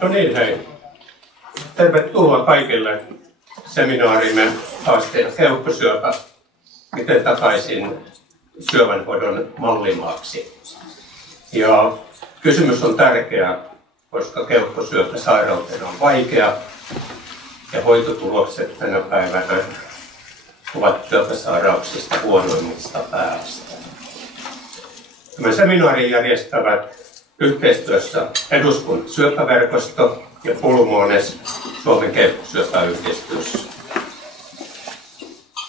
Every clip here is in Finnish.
No niin, hei. Tervetuloa kaikille seminaarimme haasteena keuhkosyöpä, miten takaisin syövänhoidon mallimaaksi. Ja kysymys on tärkeä, koska keuhkosyöpä sairautena on vaikea ja hoitotulokset tänä päivänä ovat syöpäsairauksista huonoimmista päästä. Tämän seminaarin järjestävät yhteistyössä Eduskunnan syöpäverkosto ja Pulmones Suomen keuhkosyöpäyhdistys.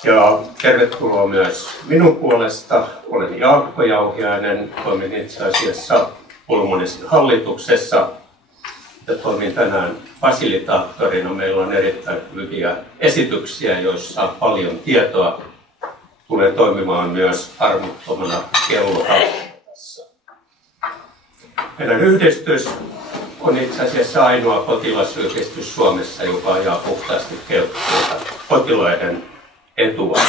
Ja tervetuloa myös minun puolesta. Olen Jaakko Jauhiainen, toimin itse asiassa Pulmonesin hallituksessa ja toimin tänään fasilitaattorina. Meillä on erittäin hyviä esityksiä, joissa on paljon tietoa. Tulen toimimaan myös armottomana kellohautajana. Meidän yhdistys on itse asiassa ainoa potilasyhdistys Suomessa, joka ajaa puhtaasti potilaiden etua.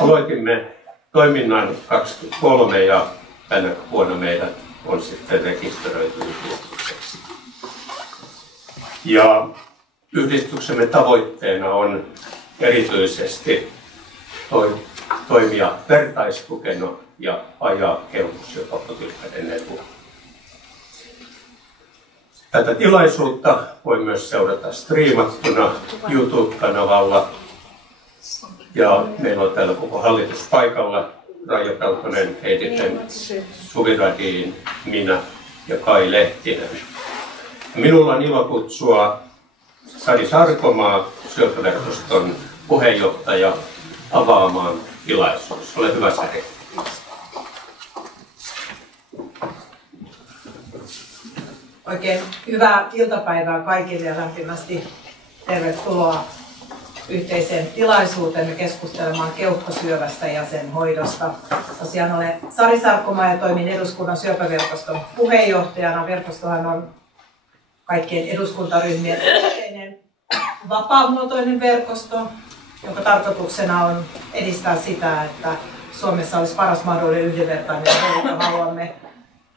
Aloitimme toiminnan 2023 ja tänä vuonna meidät on sitten rekisteröity yhdistykseksi. Ja yhdistyksemme tavoitteena on erityisesti toimia vertaistukena ja ajaa keuhkosyöpäpotilaiden etua. Tätä tilaisuutta voi myös seurata striimattuna YouTube-kanavalla. Ja meillä on täällä koko hallitus paikalla. Raija Peltonen, Heidi Tents, Suvi Radin, minä ja Kai Lehtinen. Minulla on ilo kutsua Sari Sarkomaa, syöpäverkoston puheenjohtaja, avaamaan tilaisuus. Ole hyvä, Sari. Oikein hyvää iltapäivää kaikille ja lämpimästi tervetuloa yhteiseen tilaisuuteemme keskustelemaan keuhkosyövästä ja sen hoidosta. Tosiaan olen Sari Sarkomaa ja toimin Eduskunnan syöpäverkoston puheenjohtajana. Verkostohan on kaikkien eduskuntaryhmien yhteinen vapaamuotoinen verkosto, jonka tarkoituksena on edistää sitä, että Suomessa olisi paras mahdollinen yhdenvertainen hoito. Haluamme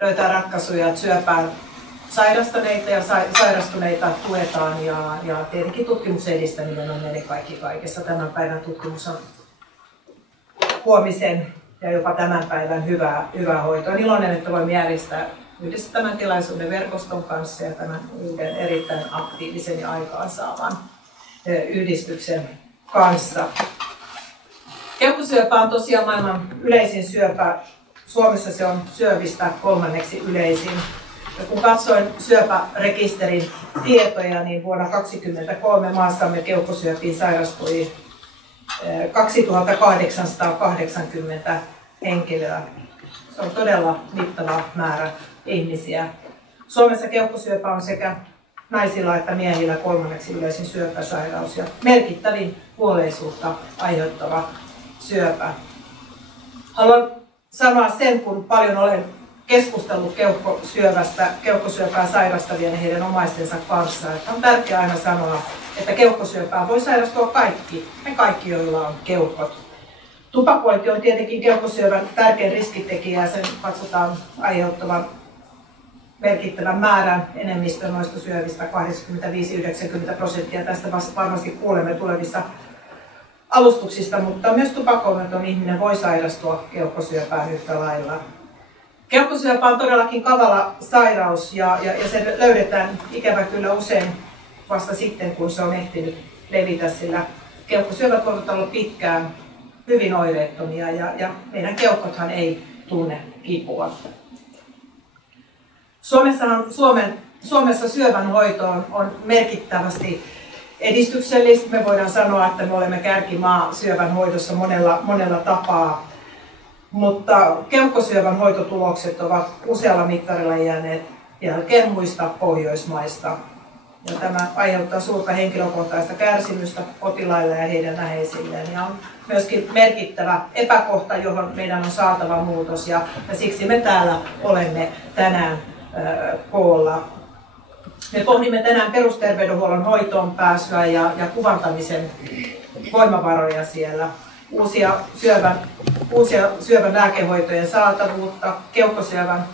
löytää ratkaisuja, että syöpään sairastaneita ja sairastuneita tuetaan ja tietenkin tutkimuksen edistäminen on meille kaikki kaikessa. Tämän päivän tutkimus on huomisen ja jopa tämän päivän hyvää hoitoa. Olen iloinen, että voimme järjestää yhdessä tämän tilaisuuden verkoston kanssa ja tämän yhden erittäin aktiivisen ja aikaansaavan yhdistyksen kanssa. Keuhkosyöpä on tosiaan maailman yleisin syöpä. Suomessa se on syövistä 3. yleisin. Ja kun katsoin syöpärekisterin tietoja, niin vuonna 2023 maassamme keuhkosyöpiin sairastui 2880 henkilöä. Se on todella mittava määrä ihmisiä. Suomessa keuhkosyöpä on sekä naisilla että miehillä 3. yleisin syöpäsairaus ja merkittävin kuolleisuutta aiheuttava syöpä. Haluan sanoa sen, kun paljon olen keskustellut keuhkosyöpää sairastavien ja heidän omaistensa kanssa, että on tärkeää aina sanoa, että keuhkosyöpään voi sairastua kaikki, me kaikki, joilla on keuhkot. Tupakointi on tietenkin keuhkosyövän tärkein riskitekijä ja sen katsotaan aiheuttavan merkittävän määrän enemmistön noista syövistä, 85-90%. Tästä varmasti kuulemme tulevissa alustuksista, mutta myös tupakoimaton ihminen voi sairastua keuhkosyöpään yhtä lailla. Keuhkosyöpä on todellakin kavala sairaus ja se löydetään ikävä kyllä usein vasta sitten, kun se on ehtinyt levitä, sillä keuhkosyövät voivat olla pitkään hyvin oireettomia ja meidän keuhkothan ei tunne kipua. Suomessa syövän hoito on merkittävästi edistyksellistä. Me voidaan sanoa, että me olemme kärkimaa syövän hoidossa monella tapaa. Mutta keuhkosyövän hoitotulokset ovat usealla mittarilla jääneet jälkeen muista Pohjoismaista. Ja tämä aiheuttaa suurta henkilökohtaista kärsimystä potilaille ja heidän läheisilleen. Ja on myöskin merkittävä epäkohta, johon meidän on saatava muutos. Ja siksi me täällä olemme tänään koolla. Me pohdimme tänään perusterveydenhuollon hoitoon pääsyä ja kuvantamisen voimavaroja siellä. Uusia syövän lääkehoitojen saatavuutta, keuhkosyövän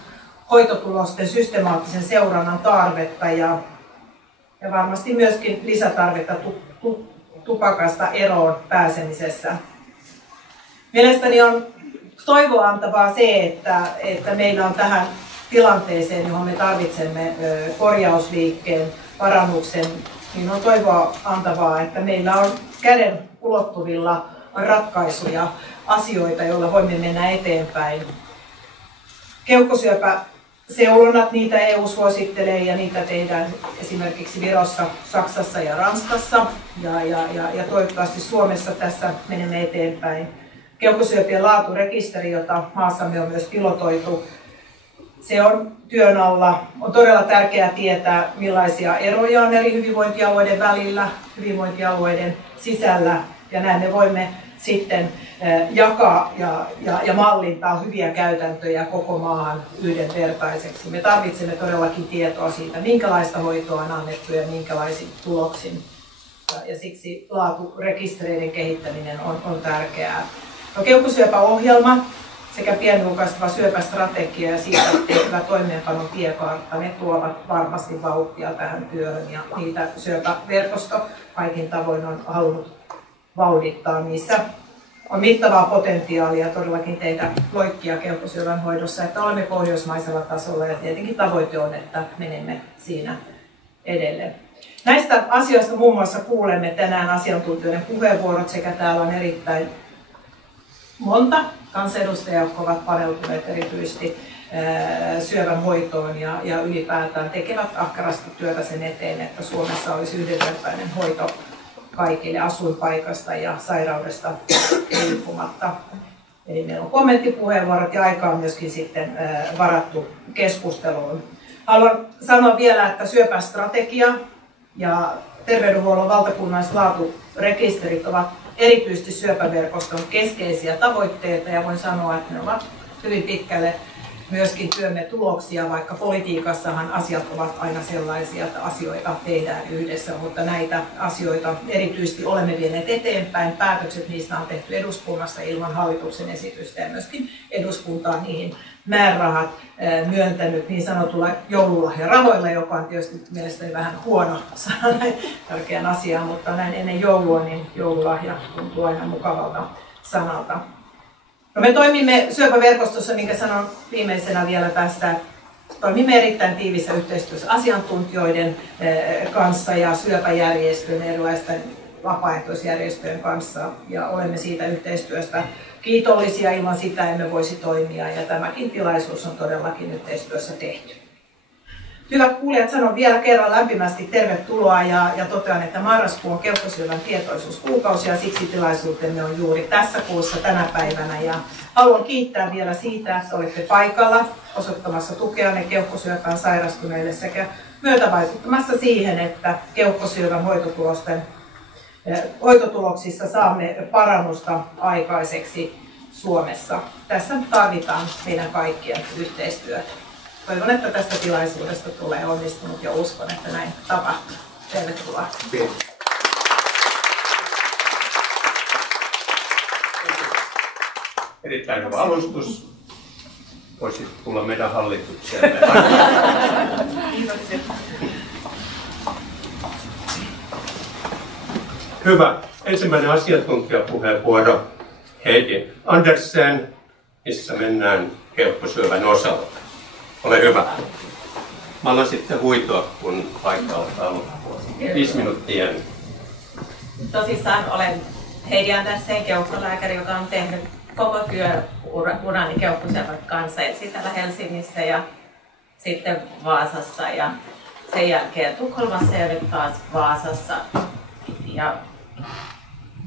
hoitotulosten systemaattisen seurannan tarvetta ja ja varmasti myöskin lisätarvetta tupakasta eroon pääsemisessä. Mielestäni on toivoa antavaa se, että meillä on tähän tilanteeseen, johon me tarvitsemme korjausliikkeen, parannuksen, niin on toivoa antavaa, että meillä on käden ulottuvilla ratkaisuja, asioita, joilla voimme mennä eteenpäin. Keuhkosyöpäseulonnat, niitä EU suosittelee ja niitä tehdään esimerkiksi Virossa, Saksassa ja Ranskassa ja toivottavasti Suomessa tässä menemme eteenpäin. Keuhkosyöpien laaturekisteri, jota maassamme on myös pilotoitu, se on työn alla. On todella tärkeää tietää, millaisia eroja on eri hyvinvointialueiden välillä, hyvinvointialueiden sisällä, ja näin me voimme sitten jakaa ja mallintaa hyviä käytäntöjä koko maahan yhdenvertaiseksi. Me tarvitsemme todellakin tietoa siitä, minkälaista hoitoa on annettu ja minkälaisin tuloksin. Ja siksi laaturekistereiden kehittäminen on tärkeää. No, keuhkosyöpäohjelma sekä pienjulkaistava syöpästrategia ja siitä tehtävä toimeenpanon tiekartta, ne tuovat varmasti vauhtia tähän työhön ja niitä syöpäverkosto kaikin tavoin on halunnut vauhdittaa. Niissä on mittavaa potentiaalia todellakin tehdä loikkia keuhkosyövän hoidossa, että olemme pohjoismaisella tasolla ja tietenkin tavoite on, että menemme siinä edelleen. Näistä asioista muun muassa kuulemme tänään asiantuntijoiden puheenvuorot sekä täällä on erittäin monta kansanedustajia, jotka ovat paneutuneet erityisesti syövän hoitoon ja ylipäätään tekevät ahkerasti työtä sen eteen, että Suomessa olisi yhdenvertainen hoito kaikille asuinpaikasta ja sairaudesta riippumatta. Eli meillä on kommenttipuheenvuorot ja aikaa myöskin sitten varattu keskusteluun. Haluan sanoa vielä, että syöpästrategia ja terveydenhuollon valtakunnalliset laaturekisterit ovat erityisesti syöpäverkoston keskeisiä tavoitteita ja voin sanoa, että ne ovat hyvin pitkälle myöskin työmme tuloksia, vaikka politiikassahan asiat ovat aina sellaisia, että asioita tehdään yhdessä, mutta näitä asioita erityisesti olemme vieneet eteenpäin. Päätökset niistä on tehty eduskunnassa ilman hallituksen esitystä ja myöskin eduskunta on niihin määrärahat myöntänyt niin sanotulla joululahjarahoilla, joka on tietysti mielestäni vähän huono sana näin tärkeän asiaan, mutta näin ennen joulua niin joululahja tuntuu aina mukavalta sanalta. No, me toimimme syöpäverkostossa, minkä sanon viimeisenä vielä tässä, toimimme erittäin tiivissä yhteistyössä asiantuntijoiden kanssa ja syöpäjärjestöjen erilaisten vapaaehtoisjärjestöjen kanssa ja olemme siitä yhteistyöstä kiitollisia, ilman sitä emme voisi toimia ja tämäkin tilaisuus on todellakin yhteistyössä tehty. Hyvät kuulijat, sanon vielä kerran lämpimästi tervetuloa ja totean, että marraskuu on keuhkosyövän tietoisuuskuukausi ja siksi tilaisuutemme on juuri tässä kuussa tänä päivänä. Ja haluan kiittää vielä siitä, että olette paikalla osoittamassa tukeanne keuhkosyöpään sairastuneille sekä myötävaikuttamassa siihen, että keuhkosyövän hoitotuloksissa saamme parannusta aikaiseksi Suomessa. Tässä tarvitaan meidän kaikkien yhteistyötä. Toivon, että tästä tilaisuudesta tulee onnistunut ja uskon, että näin tapahtuu. Tervetuloa. Erittäin hyvä alustus. Voisi tulla meidän hallitukseemme. Kiitoksia. Hyvä. Ensimmäinen asiantuntijapuheenvuoro Heidi Andersen, missä mennään keuhkosyövän osalta. Ole hyvä. Mä alan sitten huitoa, kun paikka alkaa loppua. 5 minuuttia. Tosissaan olen Heidi Andersen, keuhkolääkäri, joka on tehnyt koko työurani keuhkosyövän kanssa ensin täällä Helsingissä ja sitten Vaasassa ja sen jälkeen Tukholmassa ja nyt taas Vaasassa.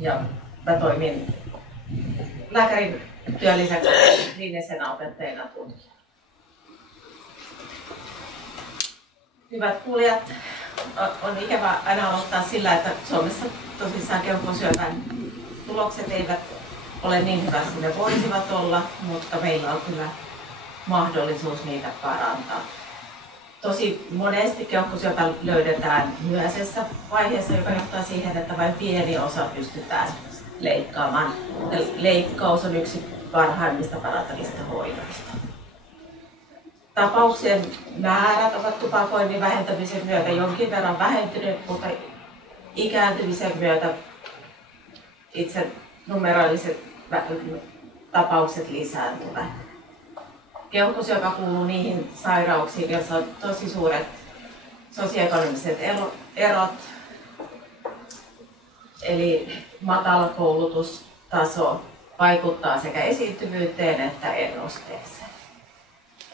Ja mä toimin lääkärin työn lisäksi kliinisenä opettajana tutkijana. Hyvät kuulijat, on ikävä aina aloittaa sillä, että Suomessa tosissaan keuhkosyövän tulokset eivät ole niin hyvät kuin ne voisivat olla, mutta meillä on kyllä mahdollisuus niitä parantaa. Tosi monesti keuhkosyöpä löydetään myöhäisessä vaiheessa, joka johtaa siihen, että vain pieni osa pystytään leikkaamaan. Leikkaus on yksi parhaimmista parantavista hoidoista. tapauksien määrät ovat tupakoinnin vähentämisen myötä jonkin verran vähentyneet, mutta ikääntymisen myötä itse numeraaliset tapaukset lisääntyvät. Keuhkosyöpä kuuluu niihin sairauksiin, joissa on tosi suuret sosioekonomiset erot, eli matala koulutustaso vaikuttaa sekä esiintyvyyteen että ennusteeseen.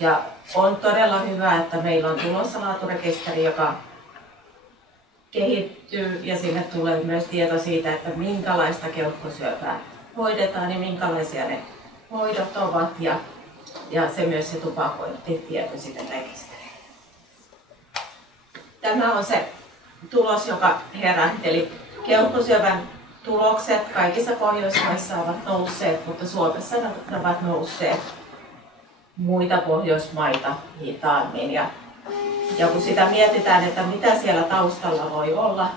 Ja on todella hyvä, että meillä on tulossa laaturekisteri, joka kehittyy ja sinne tulee myös tieto siitä, että minkälaista keuhkosyöpää hoidetaan ja minkälaisia ne hoidot ovat ja se myös se tupakointitieto sitten rekisteriin. Tämä on se tulos, joka herätteli. Keuhkosyövän tulokset kaikissa Pohjoismaissa ovat nousseet, mutta Suomessa ne ovat nousseet muita Pohjoismaita hitaammin. Ja kun sitä mietitään, että mitä siellä taustalla voi olla,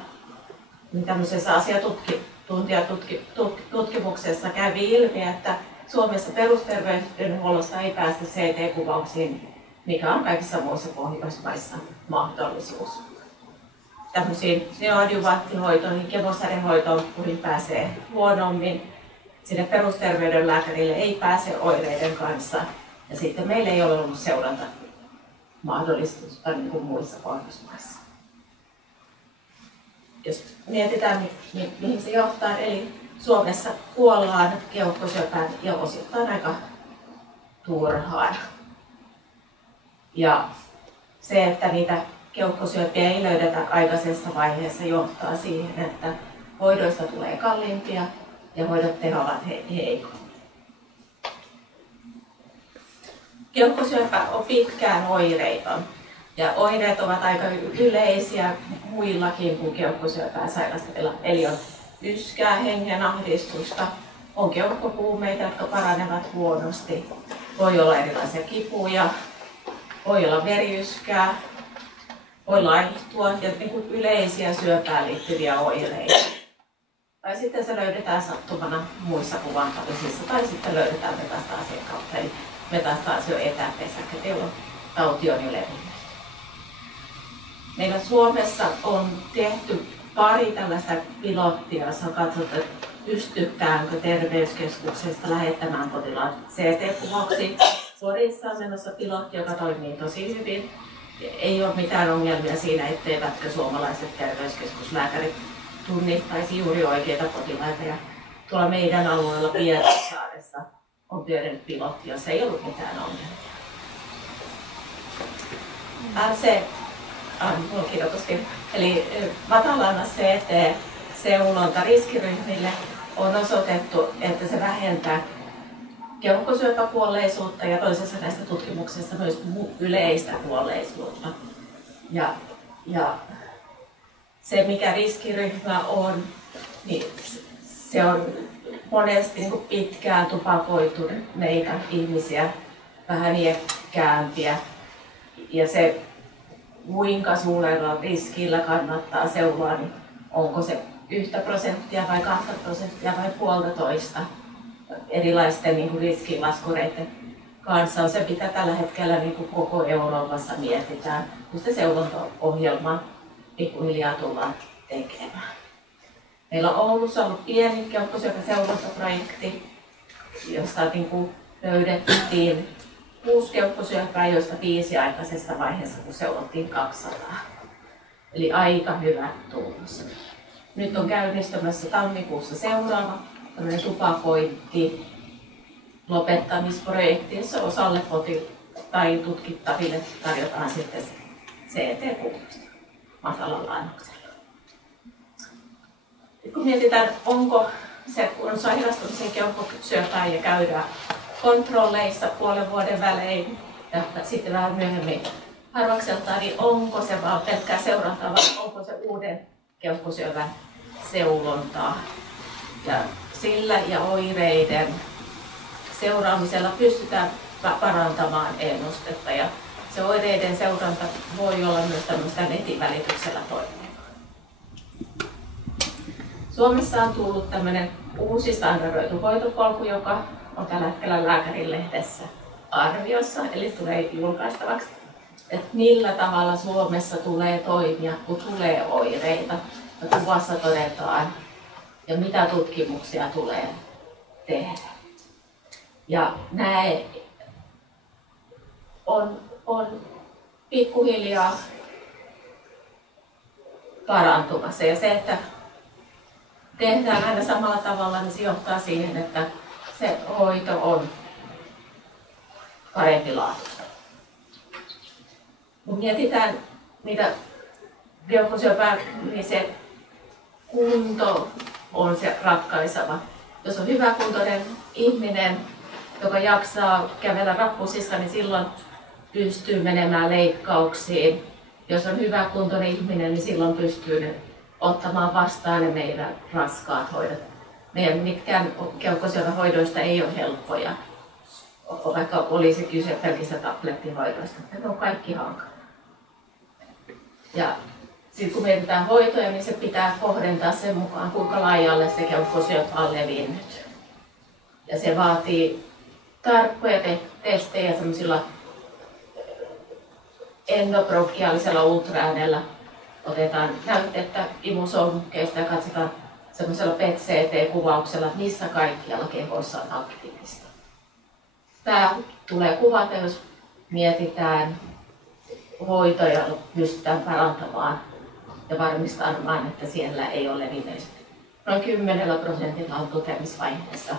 niin tämmöisessä asiantuntijatutkimuksessa kävi ilmi, että Suomessa perusterveydenhuollossa ei päästä CT-kuvauksiin, mikä on kaikissa muissa Pohjoismaissa mahdollisuus. Tämmöisiin neoadjuvanttihoitoihin, kemosädehoitoon, kuhin pääsee huonommin. Sinne perusterveydenlääkärille ei pääse oireiden kanssa. Ja sitten meillä ei ole ollut seuranta mahdollisuutta niin kuin muissa Pohjoismaissa. Jos mietitään, mihin se johtaa, eli Suomessa kuollaan keuhkosyöpään ja osittain aika turhaan. Ja se, että niitä keuhkosyöpiä ei löydetä aikaisessa vaiheessa, johtaa siihen, että hoidoista tulee kalliimpia ja hoidot tehoavat heikot. Keuhkosyöpä on pitkään oireiton ja oireet ovat aika yleisiä muillakin kuin keuhkosyöpää sairastavilla. Eli on yskää, hengenahdistusta, on keuhkokuumeita, jotka paranevat huonosti, voi olla erilaisia kipuja, voi olla veriyskää, voi laihtua ja niin kuin yleisiä syöpään liittyviä oireita. Tai sitten se löydetään sattumana muissa kuvantamisissa tai sitten löydetään metastaasien kautta. Eli metastaasi on etäpesäke, jolloin tauti on jo levinnyt. Meillä Suomessa on tehty pari tällaista pilottia, jossa on katsottu, että pystytäänkö terveyskeskuksesta lähettämään potilaat CT-kuvauksiin. Porissa on menossa pilotti, joka toimii tosi hyvin. Ei ole mitään ongelmia siinä, etteivätkö suomalaiset terveyskeskuslääkärit tunnistaisi juuri oikeita potilaita. Ja tuolla meidän alueella Pietarsaaressa on pyörinyt pilotti, jossa ei ollut mitään ongelmia. Eli matalana CT-seulonta riskiryhmille on osoitettu, että se vähentää keuhkosyöpäkuolleisuutta ja toisessa näistä tutkimuksista myös yleistä kuolleisuutta. Ja se, mikä riskiryhmä on, niin se on monesti niin kuin pitkään tupakoituneita ihmisiä, vähän iäkkäämpiä. Ja se, kuinka suurella riskillä kannattaa seuloa, niin onko se 1% vai 2% vai 1,5% erilaisten niin kuin riskilaskureiden kanssa on se, mitä tällä hetkellä niin kuin koko Euroopassa mietitään, kun sitä seulontaohjelmaa pikkuhiljaa tullaan tekemään. Meillä on Oulussa ollut pieni keuhkosyöpäseulontaprojekti, josta niin kuin löydettiin 6 keuhkosyöpää, joista 5 aikaisessa vaiheessa, kun seulottiin 200. Eli aika hyvä tulos. Nyt on käynnistymässä tammikuussa seuraava tupakointi lopettamisprojekti, jossa osalle tai tutkittaville tarjotaan sitten CT-kuvausta matalalla annoksella. Kun mietitään, onko se, kun on sairastunut siihen keuhkosyöpään ja käydään kontrolleissa puolen vuoden välein ja sitten vähän myöhemmin harvakseltaan, niin onko se vaan pelkkää seurantaa vai onko se uuden keuhkosyövän seulontaa. Ja sillä ja oireiden seuraamisella pystytään parantamaan ennustetta ja se oireiden seuranta voi olla myös tämmöistä netin välityksellä toimivaa. Suomessa on tullut tämmöinen uusi standardoitu hoitopolku, joka on tällä hetkellä Lääkärin lehdessä arviossa, eli tulee julkaistavaksi, että millä tavalla Suomessa tulee toimia, kun tulee oireita ja kuvassa todetaan ja mitä tutkimuksia tulee tehdä. Ja nämä on pikkuhiljaa parantumassa ja se, että tehdään aina samalla tavalla, niin se johtaa siihen, että se hoito on parempi laatuista. Kun mietitään niitä keuhkosyöpää, niin se kunto on se ratkaiseva. Jos on hyväkuntoinen ihminen, joka jaksaa kävellä rappusissa, niin silloin pystyy menemään leikkauksiin. Jos on hyväkuntoinen ihminen, niin silloin pystyy ottamaan vastaan ne meidän raskaat hoidot. Meidän mitkään keuhkosyöpähoidoista ei ole helppoja, vaikka olisi kyse pelkistä tablettihoidoista. Ne on kaikki hankalia. Ja sitten kun mietitään hoitoja, niin se pitää kohdentaa sen mukaan, kuinka laajalle se keuhkosyöpä on levinnyt. Ja se vaatii tarkkoja testejä semmoisilla endobronkiaalisella ultraäänellä. Otetaan näytettä imusolmukkeista ja katsotaan semmoisella PET-CT-kuvauksella, että missä kaikkialla kehossa on aktiivista. Tämä tulee kuvata, jos mietitään hoitoja, pystytään parantamaan ja varmistamaan, että siellä ei ole levinneisyyttä. Noin 10% on tutemisvaiheessa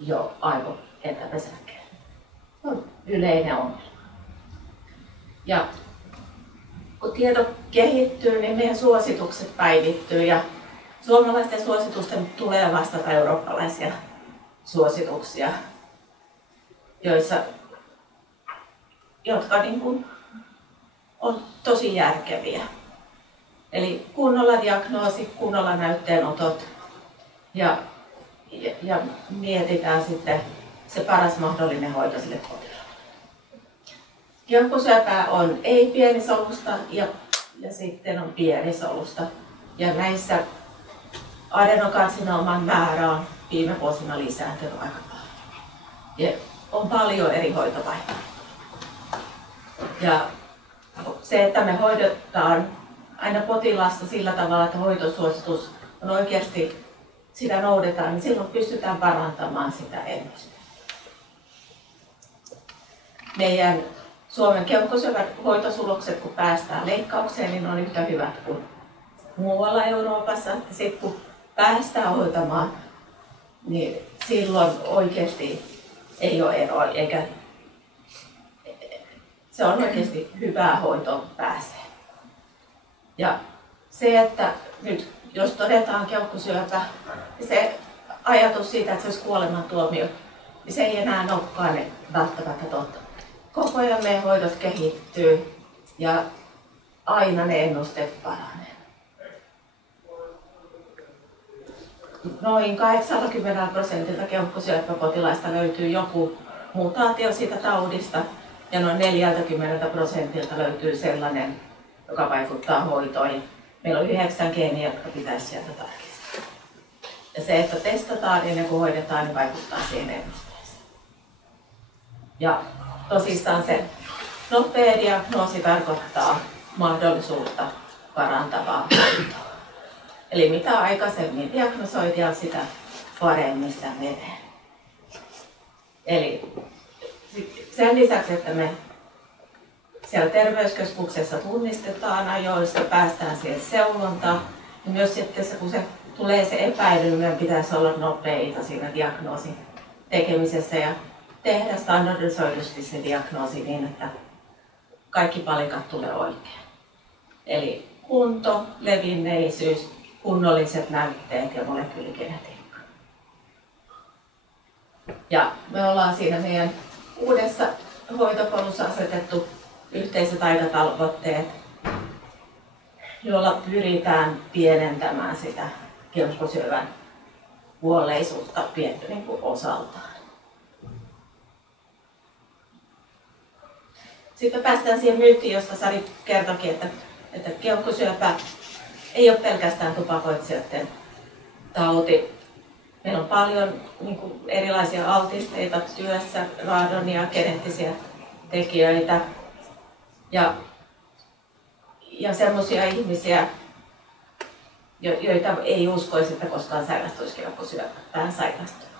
jo aivoetäpesäkkeen. On yleinen ongelma. Ja kun tieto kehittyy, niin meidän suositukset päivittyy ja suomalaisten suositusten tulee vastata eurooppalaisia suosituksia, jotka niin kuin on tosi järkeviä. Eli kunnolla diagnoosi, kunnolla näytteenotot ja mietitään sitten se paras mahdollinen hoito sille potilaalle. Keuhkosyöpää on ei-pienisolusta ja sitten on pienisolusta. Ja näissä adenokarsinooman määrä on viime vuosina lisääntynyt aika paljon. Ja on paljon eri hoitovaihtoehtoja. Ja se, että me hoidetaan aina potilasta sillä tavalla, että hoitosuositus on oikeasti sitä noudetaan, niin silloin pystytään parantamaan sitä ennusta. Meidän Suomen keuhkosyövän hoitotulokset, kun päästään leikkaukseen, niin on yhtä hyvät kuin muualla Euroopassa. Sitten kun päästään hoitamaan, niin silloin oikeasti ei ole eroa, eikä se on oikeasti hyvää hoitoon pääsee. Ja se, että nyt jos todetaan keuhkosyöpä, niin se ajatus siitä, että se olisi kuolemantuomio, niin se ei enää olekaan välttämättä totta. Koko ajan meidän hoidot kehittyy ja aina ne ennusteet paranee. Noin 80% keuhkosyöpäpotilaista löytyy joku mutaatio siitä taudista ja noin 40% löytyy sellainen, joka vaikuttaa hoitoon. Meillä on 9 geeniä, jotka pitäisi sieltä tarkistaa. Ja se, että testataan ennen kuin hoidetaan, niin vaikuttaa siihen ennusteeseen. Ja tosissaan se nopea diagnoosi tarkoittaa mahdollisuutta parantavaa hoitoa. Eli mitä aikaisemmin diagnosoidaan, sitä paremmin sitä menee. Eli sen lisäksi, että me siellä terveyskeskuksessa tunnistetaan ajoissa, päästään siihen seulontaan, niin myös sitten kun se tulee se epäily, niin meidän pitäisi olla nopeita siinä diagnoosin tekemisessä ja tehdä standardisoidusti se diagnoosi niin, että kaikki palikat tulee oikein. Eli kunto, levinneisyys, kunnolliset näytteet ja molekyyligenetiikka. Ja me ollaan siinä meidän uudessa hoitopolussa asetettu yhteiset aikatavoitteet, joilla pyritään pienentämään sitä keuhkosyövän kuolleisuutta niin kuin osaltaan. Sitten päästään siihen myyttiin, josta Sari kertoikin, että keuhkosyöpä ei ole pelkästään tupakoitsijoiden tauti. Meillä on paljon niin kuin erilaisia altisteita työssä, radonia, geneettisiä tekijöitä ja semmoisia ihmisiä, joita ei uskoisi, että koskaan sairastuisi keuhkosyöpä tähän sairastumaan.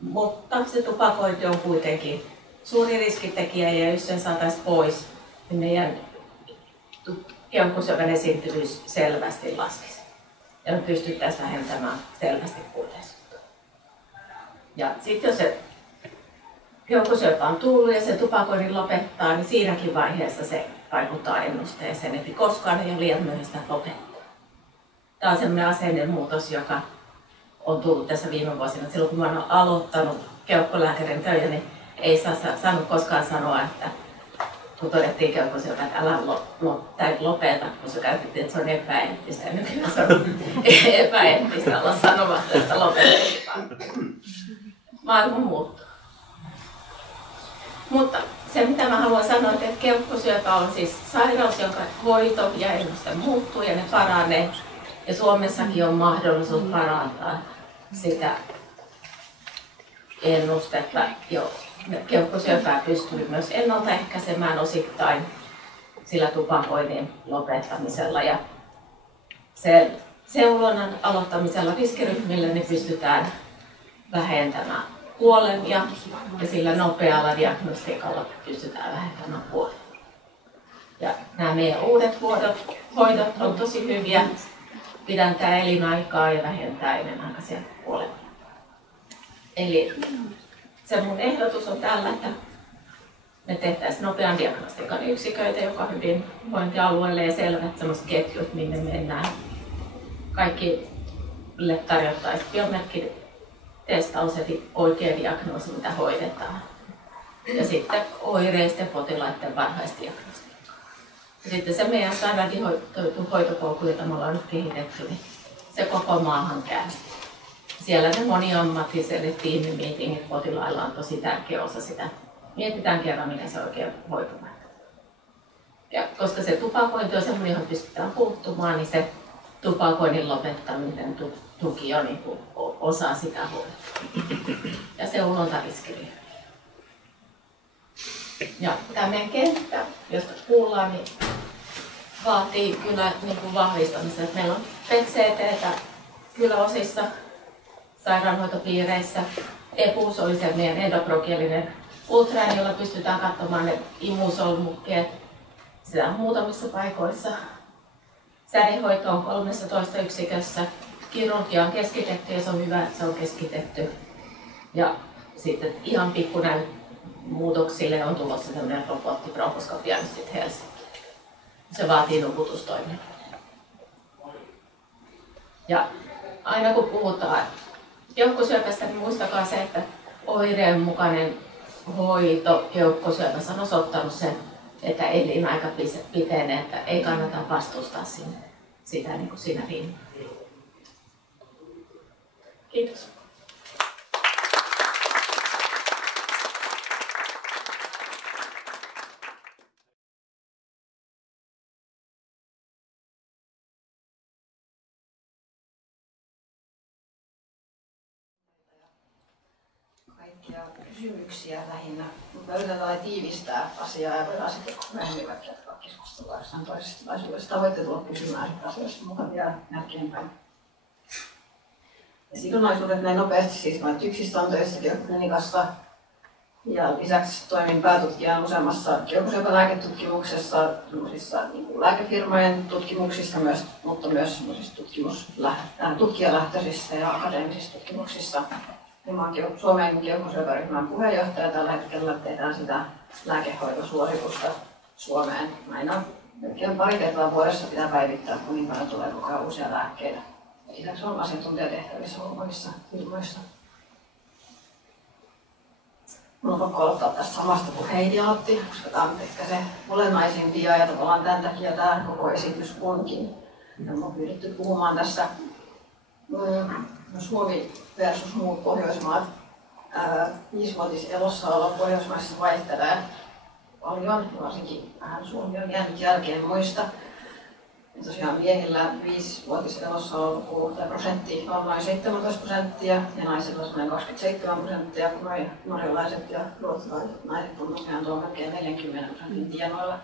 Mutta se tupakointi on kuitenkin suuri riskitekijä, ja jos sen saataisiin pois, niin meidän keuhkosyövän esiintyvyys selvästi laskisi. Ja me pystyttäisiin vähentämään selvästi kuolleisuutta. Ja sitten jos se keuhkosyöpä on tullut ja se tupakoinnin lopettaa, niin siinäkin vaiheessa se vaikuttaa ennusteeseen, että koskaan ei ole liian myöhäistä lopettaa. Tämä on sellainen asennemuutos, joka on tullut tässä viime vuosina. Silloin kun olen aloittanut keuhkolääkärin töitä, niin ei saanut koskaan sanoa, että kun todettiin keuhkosyöpä, että älä lopeta, kun se käytettiin, että se on epäeettistä. Ja nykyään se on epäeettistä olla sanomatta, että lopetetaan. Maailma muuttuu. Mutta se, mitä mä haluan sanoa, että keuhkosyöpä on siis sairaus, jonka hoito ja ennuste muuttuu ja ne paranee. Ja Suomessakin on mahdollisuus parantaa sitä ennustetta jo. Keuhkosyöpää pystyy myös ennaltaehkäisemään osittain sillä tupakoinnin lopettamisella. Ja sen seulonnan aloittamisella riskiryhmillä niin pystytään vähentämään kuolemia ja sillä nopealla diagnostiikalla pystytään vähentämään kuolemia. Ja nämä meidän uudet hoidot on tosi hyviä, pidentää elinaikaa ja vähentää ennenaikaisia kuolemia. Eli se mun ehdotus on tällä, että me tehtäisiin nopean diagnostiikan yksiköitä, joka on hyvinvointialueelle ja selvät sellaiset ketjut, minne mennään. Kaikille tarjottaisiin biomerkkitestaus, eli oikea diagnoosi, mitä hoidetaan. Ja sitten oireisten potilaiden varhaisdiagnostiikka. Ja sitten se meidän standardihoitotu hoitopolku, jota me ollaan nyt kehitetty, niin se koko maahan käy. Siellä ne moniammatilliset tiimimiitingit potilailla on tosi tärkeä osa sitä. Mietitään kerran, mikä se oikein hoituma. Ja koska se tupakointi on sellainen, johon pystytään puuttumaan, niin se tupakoinnin lopettaminen tuki on niin kuin osa sitä hoitoa. Ja se ulonta riskiryhmiä. Ja tämä meidän kenttä, josta kuullaan, niin vaatii kyllä niin kuin vahvistamista. Että meillä on PET-CT:tä kyllä osissa sairaanhoitopiireissä. EPUS oli se meidän endoprokielinen ultraääni, jolla pystytään katsomaan ne immuusolmukkeet. Sitä on muutamissa paikoissa. Sädehoito on 13 yksikössä. Kirurgia on keskitetty ja se on hyvä, että se on keskitetty. Ja sitten ihan pikkunäytmuutoksille on tulossa tämmöinen robottibronkoskopia nyt sitten Helsinkiin. Se vaatii nukutustoimia. Ja aina kun puhutaan keuhkosyöpästä, niin muistakaa se, että oireen mukainen hoito keuhkosyöpässä on osoittanut sen, että elinaika pitenee, että ei kannata vastustaa sitä niin kuin siinä rinnalla. Kiitos. Kaikkia kysymyksiä lähinnä, mutta yritetään tiivistää asiaa ja voidaan sitten myöhemmin jatkaa keskustelua jossain toisessa tilaisuudessa. Voitte tulla kysymään asioista mukaan vielä jälkeenpäin. Ja sidonnaisuudet näin nopeasti, siis olen TYKSissä on töissä Keuhkoklinikassa ja lisäksi toimin päätutkijana useammassa keuhkosyöpälääketutkimuksessa, niin lääkefirmojen tutkimuksissa, mutta myös tutkijalähtöisissä ja akadeemisissa tutkimuksissa. Mä olen Suomen keuhkosyöpäryhmän puheenjohtaja. Tällä hetkellä tehdään sitä lääkehoitosuositusta Suomeen. Aina melkein pari kertaa vuodessa pitää päivittää, kun niin paljon tulee koko ajan uusia lääkkeitä. Lisäksi on asiantuntijatehtävissä ulkoisissa firmoissa. Mun on pakko aloittaa tästä samasta kuin Heidi aloitti, koska tämä on ehkä se olennaisimpia ja tavallaan tämän takia tämä koko esitys onkin. Ja mä oon pyydetty puhumaan tässä Suomi versus muut Pohjoismaat. 5-vuotis elossaolo Pohjoismaissa vaihtelee paljon, varsinkin vähän Suomi on jäänyt jälkeen muista. Ja tosiaan miehillä 5-vuotiselossaololuku tai prosentti on noin 17% ja naisilla noin 27%, kun norjalaiset ja ruotsalaiset naiset on tosiaan tuon melkein 40% tienoilla.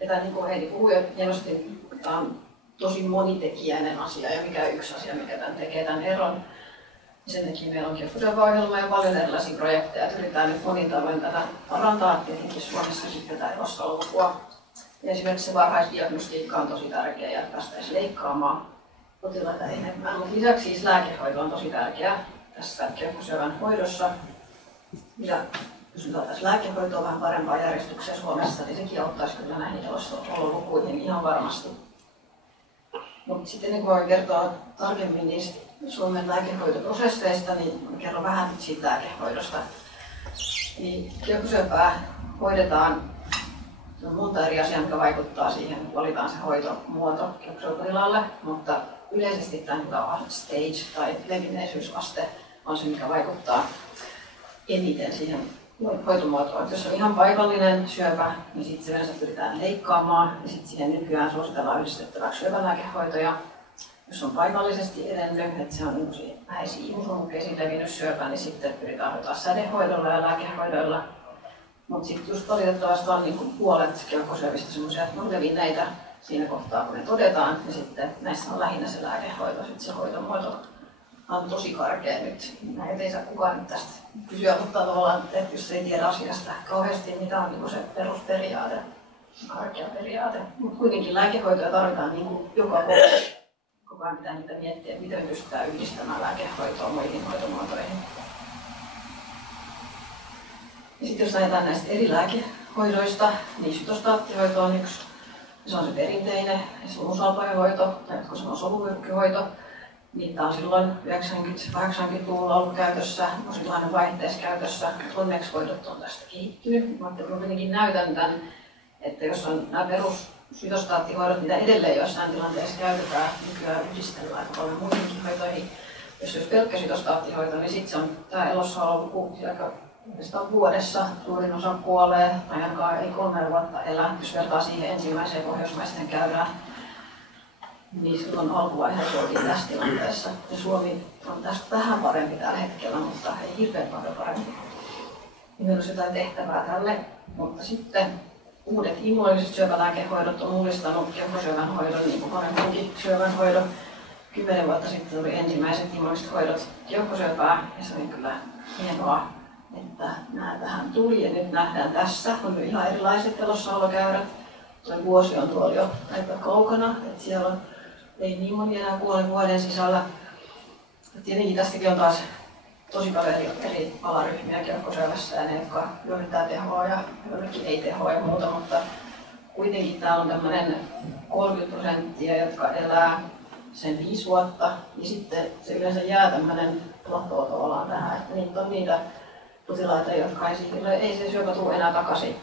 Ja tämä, niin kuin Heidi puhui jo hienosti, tämä on tosi monitekijäinen asia ja mikä yksi asia, mikä tämän tekee tämän eron. Sen takia meillä on Keuhkosyöpäohjelma ja paljon erilaisia projekteja, että yritetään nyt monin tavoin tätä parantaa. Tietenkin Suomessa sitten tätä elossaololukua. Ja esimerkiksi se varhaisdiagnostiikka on tosi tärkeä ja päästäisiin leikkaamaan potilaita enemmän. Mutta lisäksi siis lääkehoito on tosi tärkeää tässä keuhkosyövän hoidossa. Ja jos nyt ottaisiin lääkehoitoa vähän parempaa järjestykseen Suomessa, niin sekin auttaisi kyllä näihin elossaololukuihin ihan varmasti. Mutta sitten niin kun voin kertoa tarkemmin niistä Suomen lääkehoitoprosesseista, niin kerron vähän siitä lääkehoidosta. Niin keuhkosyöpää hoidetaan, on monta eri asiaa, mikä vaikuttaa siihen, että valitaan se hoitomuoto keuhkosyöpäpotilaalle, mutta yleisesti tämä stage tai levinneisyysaste on se, mikä vaikuttaa eniten siihen hoitomuotoon. Et jos on ihan paikallinen syöpä, niin sitten yleensä pyritään leikkaamaan ja sitten siihen nykyään suositellaan yhdistettäväksi syöpälääkehoitoja. Jos on paikallisesti edennyt, että se on vähäisiä ihmisluonteisiin levinnyt syöpä, niin sitten pyritään hoitaa sädehoidolla ja lääkehoidoilla. Mutta sitten just valitettavasti on niin puolet keuhkosyövistä sellaisia, että on levinneitä siinä kohtaa, kun ne todetaan, ja sitten näissä on lähinnä se lääkehoito, sitten se hoitomuoto on tosi karkea nyt. Näitä ei saa kukaan nyt tästä kysyä, mutta tavallaan, että jos ei tiedä asiasta kauheasti, mitä on niin se perusperiaate, karkea periaate. Mutta kuitenkin lääkehoitoja tarvitaan niin joka kohdassa. Koko ajan pitää niitä miettiä, että miten pystytään yhdistämään lääkehoitoa muihin hoitomuotoihin. Ja sitten jos lähdetään näistä eri lääkehoidoista, niin sytostaattihoito on yksi. Se on se perinteinen, se on musalpajahoito, tai jotka sanoo solumyrkkyhoito. Niitä on silloin 90-80-luvulla ollut käytössä, osittain vaihteessa käytössä. Onneksi hoidot on tästä kehittynyt. Mä kuitenkin näytän tämän, että jos on nämä perussytostaattihoidot, mitä edelleen joissain tilanteissa käytetään, nykyään yhdistellään aika paljon muihinkin hoitoihin. Jos olisi pelkkä sytostaattihoito, niin sitten se on tämä elossaololuku, joka vuodessa suurin osa kuolee, tai ainakaan ei 3 vuotta elä, jos vertaa siihen ensimmäiseen pohjoismaisten käyrään. Niin silloin alkuvaiheessa oltiin tässä tilanteessa. Ja Suomi on tästä vähän parempi tällä hetkellä, mutta ei hirveän paljon parempi. Meillä olisi jotain tehtävää tälle, mutta sitten uudet immunologiset syöpälääkehoidot on mullistanut keuhkosyövän hoidon, niin kuin monen muunkin syövän hoidon. 10 vuotta sitten tuli ensimmäiset immunologiset hoidot keuhkosyöpää, ja se oli kyllä hienoa, että nämä tähän tuli. Ja nyt nähdään tässä, on ihan erilaiset elossaolokäyrät. Tuo vuosi on tuolla jo aika kaukana, että siellä on ei niin moni enää kuole vuoden sisällä. Tietenkin tästäkin on taas tosi paljon eri alaryhmiä keuhkosyövässä ja ne, jotka hyödyntää tehoa ja joillekin ei tehoa ja muuta, mutta kuitenkin täällä on tämmöinen 30%, jotka elää sen 5 vuotta ja sitten se yleensä jää tämmöinen plateau tavallaan tähän, että niitä on niitä potilaita, jotka ei se syöpä tule enää takaisin.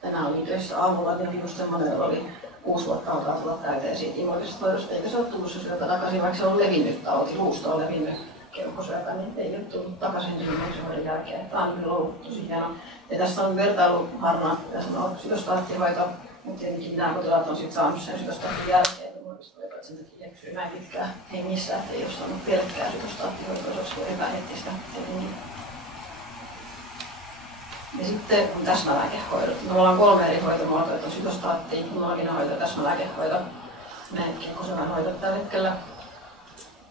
Tänään olin töissä aamulla, niin oli just semmoinen, jolla oli 6 vuotta alkaa tulla täyteen siitä immunologisesta hoidosta, eikä se ole tullut se syöpä takaisin, vaikka se on levinnyt tauti, luusta on levinnyt keuhkosyöpä, niin ei ole tullut takaisin immunologisen hoidon jälkeen. Tämä on kyllä ollut tosi hieno. Ja tässä on vertailuharna, mitä sanoo sytostaattihoito, mutta tietenkin nämä potilaat on sitten saanut sen sytostaattin jälkeen immunologista hoitoa, että sen takia eksyy näin pitkään hengissä, että ei ole saanut pelkkää sytostaattihoitoa, se olisi epäeettistä tietenkin. Ja sitten on täsmälääkehoidot. Me ollaan 3 eri hoitomuotoa, että on sytostaatti, immunologinen hoito ja täsmälääkehoito. Meidän keuhkosyövän hoidot tällä hetkellä.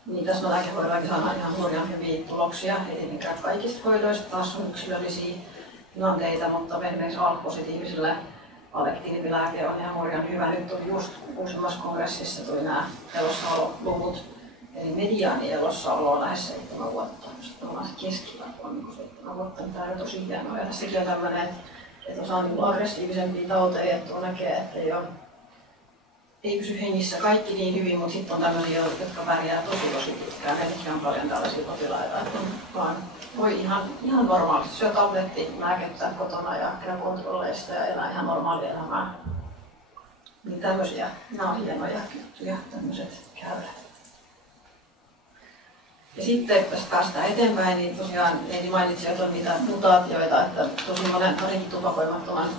Niin täsmälääkehoidollakin saadaan ihan hurjan hyviä tuloksia. Ei tietenkään kaikista hoidoista, taas on yksilöllisiä tilanteita, mutta esimerkiksi ALK-positiivisille alektiivilääke on ihan hurjan hyvä. Nyt tuli just uusimmassa kongressissa tuli nämä elossaololuvut. Eli mediaani elossaolo on lähes 7 vuotta. Sitten ollaan se keskivä on 7 vuotta. Tämä on tosi hienoa. Ja tässäkin on tämmöinen, että osa on aggressiivisempia tauteja, että näkee, että ei pysy hengissä kaikki niin hyvin, mutta sitten on tämmöisiä, jotka pärjää tosi pitkään. Näitäkin on paljon tällaisia potilaita, että vaan voi ihan normaalisti syö tablettilääkettä kotona ja käy kontrolleista ja elää ihan normaalia elämää. Niin tämmöisiä, nämä on hienoja juttuja, tämmöiset käyrät. Ja sitten, jos päästään eteenpäin, niin tosiaan Leini mainitsi, että on niitä mutaatioita, että tosi monen tupakoimattoman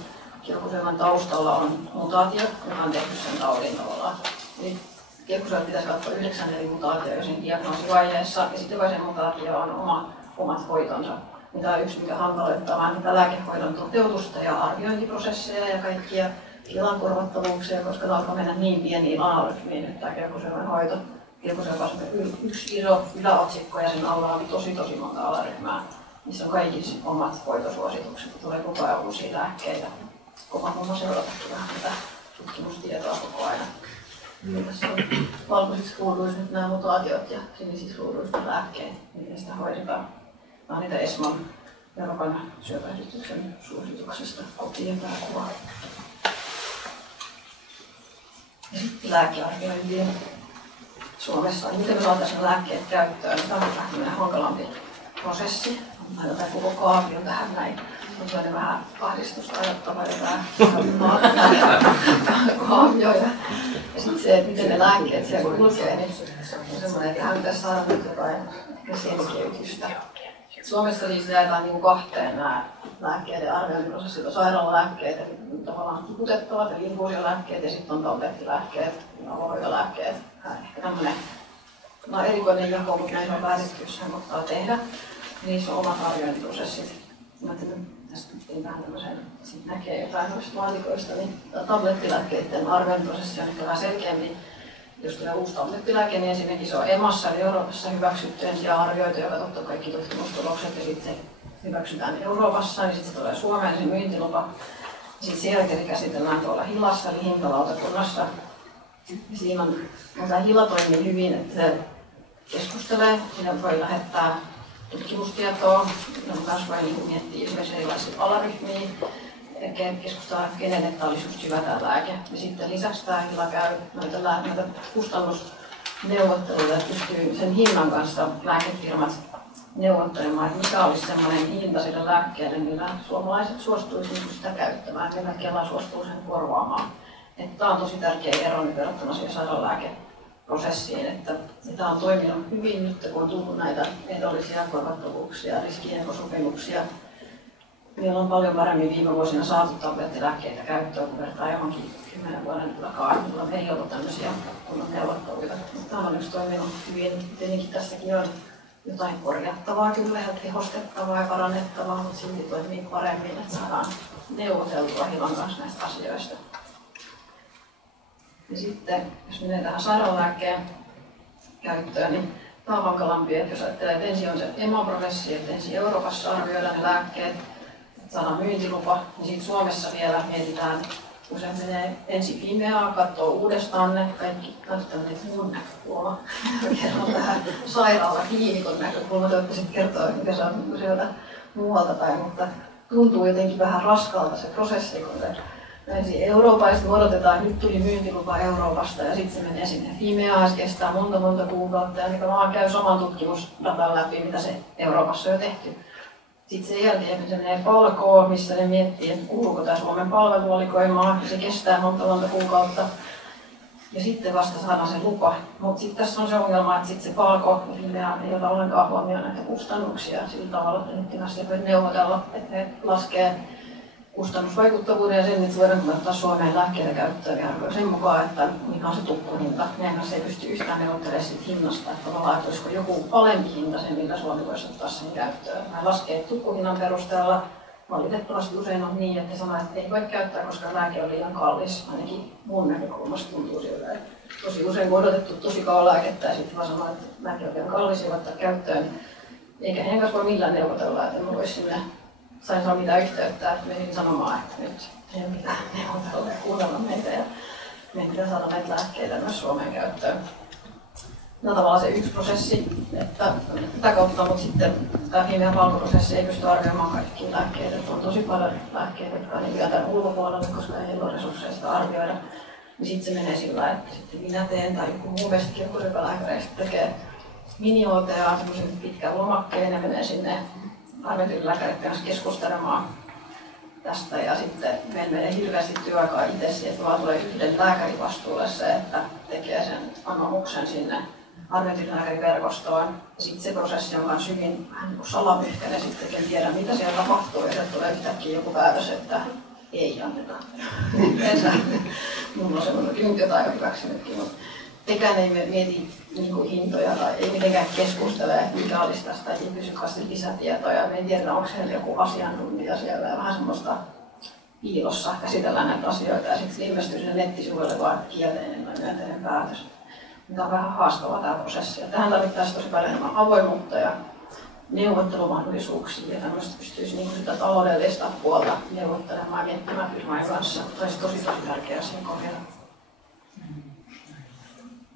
keuhkosyövän taustalla on mutaatio, joka on tehty sen taudin tavallaan Eli keuhkosyövän pitäisi katsoa 9 eri mutaatioita siinä diagnoosivaiheessa, ja sitten jokaisen mutaatio on omat hoitonsa. Tämä on yksi, mikä hankaloittaa vähän tätä lääkehoidon toteutusta ja arviointiprosesseja ja kaikkia Kelan korvattavuuksia, koska tämä alkaa mennä niin pieniin analytmiin, että tämä keuhkosyövän hoito. Keuhkosyövä on yksi iso yläotsikko ja sen alla on tosi monta alaryhmää, missä on kaikissa omat hoitosuositukset. Tulee koko ajan uusia lääkkeitä. Koko ajan seuratakin vähän tätä tutkimustietoa koko ajan. Tässä on valkoisiksi ruuduissa nyt nämä mutaatiot ja sinisiksi ruuduissa lääkkeet, miten sitä hoidetaan. Tämä on niitä ESMAn Euroopan syöpäyhdistyksen suosituksesta kotiin tämä kuva. Ja sitten lääkearviointiin Suomessa. Miten me saataisiin lääkkeet käyttöön? Tämä on vähän hankalampi prosessi. Laitetaan koko kaapio tähän näin. On sellainen vähän ahdistusta ajattava jotain kaapio. Ja sitten se, että miten ne lääkkeet siellä kulkee, niin on semmoinen, että hän pitäisi saada nyt jotain selkeytystä. Suomessa siis jaetaan niin kahteen nämä lääkkeiden arviointiprosessit. On sairaalalääkkeet, eli tavallaan tiputettavat, eli infuusiolääkkeet, ja sitten on tablettilääkkeet, avohoitolääkkeet. Ehkä tämmöinen erikoinen jako, mutta näin on päätetty, jos hän ottaa tehdä. Niissä on omat arviointiprosessit. Mä ajattelin, tästä tein vähän tämmöisen, että näkee jotain noista laatikoista, niin tablettilääkkeiden arviointiprosessi on ehkä vähän selkeämpi. Jos tulee uusi tablettilääke, niin ensinnäkin se on EMAssa eli Euroopassa hyväksytty ensin ja arvioitu ja katsottu kaikki tutkimustulokset ja sitten se hyväksytään Euroopassa, niin sitten se tulee Suomeen se myyntilupa. Sitten sen jälkeen käsitellään tuolla Hillassa eli hintalautakunnassa. Siinä on tämä Hilla toimii hyvin, että se keskustelee, siinä voi lähettää tutkimustietoa, jonka kanssa voi miettiä esimerkiksi erilaisia alaryhmiä. Keskustellaan, kenen että olisi just hyvä tämä lääke. Ja sitten lisäksi tämä Hilla käy näitä kustannusneuvotteluja, että pystyy sen hinnan kanssa lääkefirmat neuvottelemaan, että mikä olisi sellainen hinta sille lääkkeelle, millä suomalaiset suostuisivat sitä käyttämään, millä Kela suostuu sen korvaamaan. Että tämä on tosi tärkeä ero nyt verrattuna siihen sairaalääkeprosessiin, että tämä on toiminut hyvin nyt, kun on tullut näitä ehdollisia korvattavuuksia, riskienhakosopimuksia. Meillä on paljon paremmin viime vuosina saatu tablettilääkkeitä käyttöön, kun vertaa johonkin 10 vuoden takaa, milloin ei ollut tämmöisiä kunnon neuvotteluita. Tämä on yksi toiminut hyvin. Tietenkin tässäkin on jotain korjattavaa kyllä ja tehostettavaa ja parannettavaa, mutta silti toimii paremmin, että saadaan neuvoteltua Hilan kanssa näistä asioista. Ja sitten, jos menee tähän sairaalälääkkeen käyttöön, niin tämä on hankalampi, että jos ajattelee, että ensin on se EMA-prosessi, että ensin Euroopassa arvioidaan ne lääkkeet, saadaan myyntilupa, niin sitten Suomessa vielä mietitään, kun se menee ensin Fimeaan, katsoo uudestaan ne kaikki, tämmöinen mun näkökulma, kerron tähän sairaala-kliinikon näkökulma, toivottavasti sitten kertoo, mikä se on sieltä muualta päin, mutta tuntuu jotenkin vähän raskalta se prosessi, kun se ensin Euroopasta odotetaan, että nyt tuli myyntilupa Euroopasta ja sitten se menee sinne Fimeaan, se kestää monta kuukautta ja niin vaan käy saman tutkimusdatan läpi, mitä se Euroopassa on jo tehty. Sitten sen jälkeen se menee Palkoon, missä ne miettii, että kuuluuko tämä Suomen palveluvalikoimaan, ja se kestää monta kuukautta. Ja sitten vasta saadaan se lupa. Mutta sitten tässä on se ongelma, että sitten se Palko ei ota ollenkaan huomioon näitä kustannuksia sillä tavalla, että niiden kanssa voi neuvotella, että ne laskee kustannusvaikuttavuuden ja sen, että voidaan ottaa Suomeen lääkkeitä käyttöön ja arvioida sen mukaan, että mikä on se tukkuhinta. Meidän kanssa ei pysty yhtään neuvottelemaan siitä hinnasta, että tavallaan, että olisiko joku alempi hinta sen, millä Suomi voisi ottaa sen käyttöön. Mä laskee tukkuhinnan perusteella. Valitettavasti usein on niin, että sanoo, että ei voi käyttää, koska lääke on liian kallis. Ainakin mun näkökulmasta tuntuu siltä, että tosi usein on odotettu tosi kauan lääkettä ja sitten vaan sanoo, että lääke on liian kallis ja ottaa käyttöön. Eikä heidän kanssa voi millään neuvotella, että en mä voisi sinne sain mitään yhteyttä, että menin sanomaan, että nyt ei ole mitään neuvotella ja kuunnella meitä ja meidän pitää saada näitä lääkkeitä myös Suomeen käyttöön. No tavallaan se yksi prosessi, että tätä kautta, mutta sitten tämä Fimean palveluprosessi ei pysty arvioimaan kaikkia lääkkeitä. On tosi paljon lääkkeitä, jotka on tämän ulkopuolella, koska ei ole resursseja sitä arvioida. Niin sitten se menee sillä, että sitten minä teen tai joku muu vestikirkkosyöpälääkäreistä tekee mini-OTA, semmoisen pitkän lomakkeen ja menee sinne arviointilääkäreiden kanssa keskustelemaan tästä ja sitten meillä menee hirveästi työaikaa itse siihen, että vaan tulee yhden lääkärin vastuulle se, että tekee sen anomuksen sinne arviointilääkäriverkostoon. Ja sitten se prosessi on myös hyvin vähän niin kuin salamyhkäinen, sitten en tiedä mitä siellä tapahtuu ja sieltä tulee yhtäkkiä joku päätös, että ei anneta. Yleensä minulla on semmoinen kynttä aika hyväksynytkin, mutta tekään ei mieti niin hintoja tai ei mitenkään keskustele, että mikä olisi tästä, ei kysy lisätietoja. Me ei tiedä, onko siellä joku asiantuntija siellä ja vähän semmoista piilossa käsitellään näitä asioita ja sitten ilmestyy sinne nettisivuille vaan kielteinen tai myönteinen päätös. Tämä on vähän haastava tämä prosessi. Ja tähän tarvittaisiin tosi paljon enemmän avoimuutta ja neuvottelumahdollisuuksia ja tämmöistä pystyisi niin sitä taloudellista puolta neuvottelemaan ja miettimään firmojen kanssa. Tämä olisi tosi tärkeä siinä kokeilla.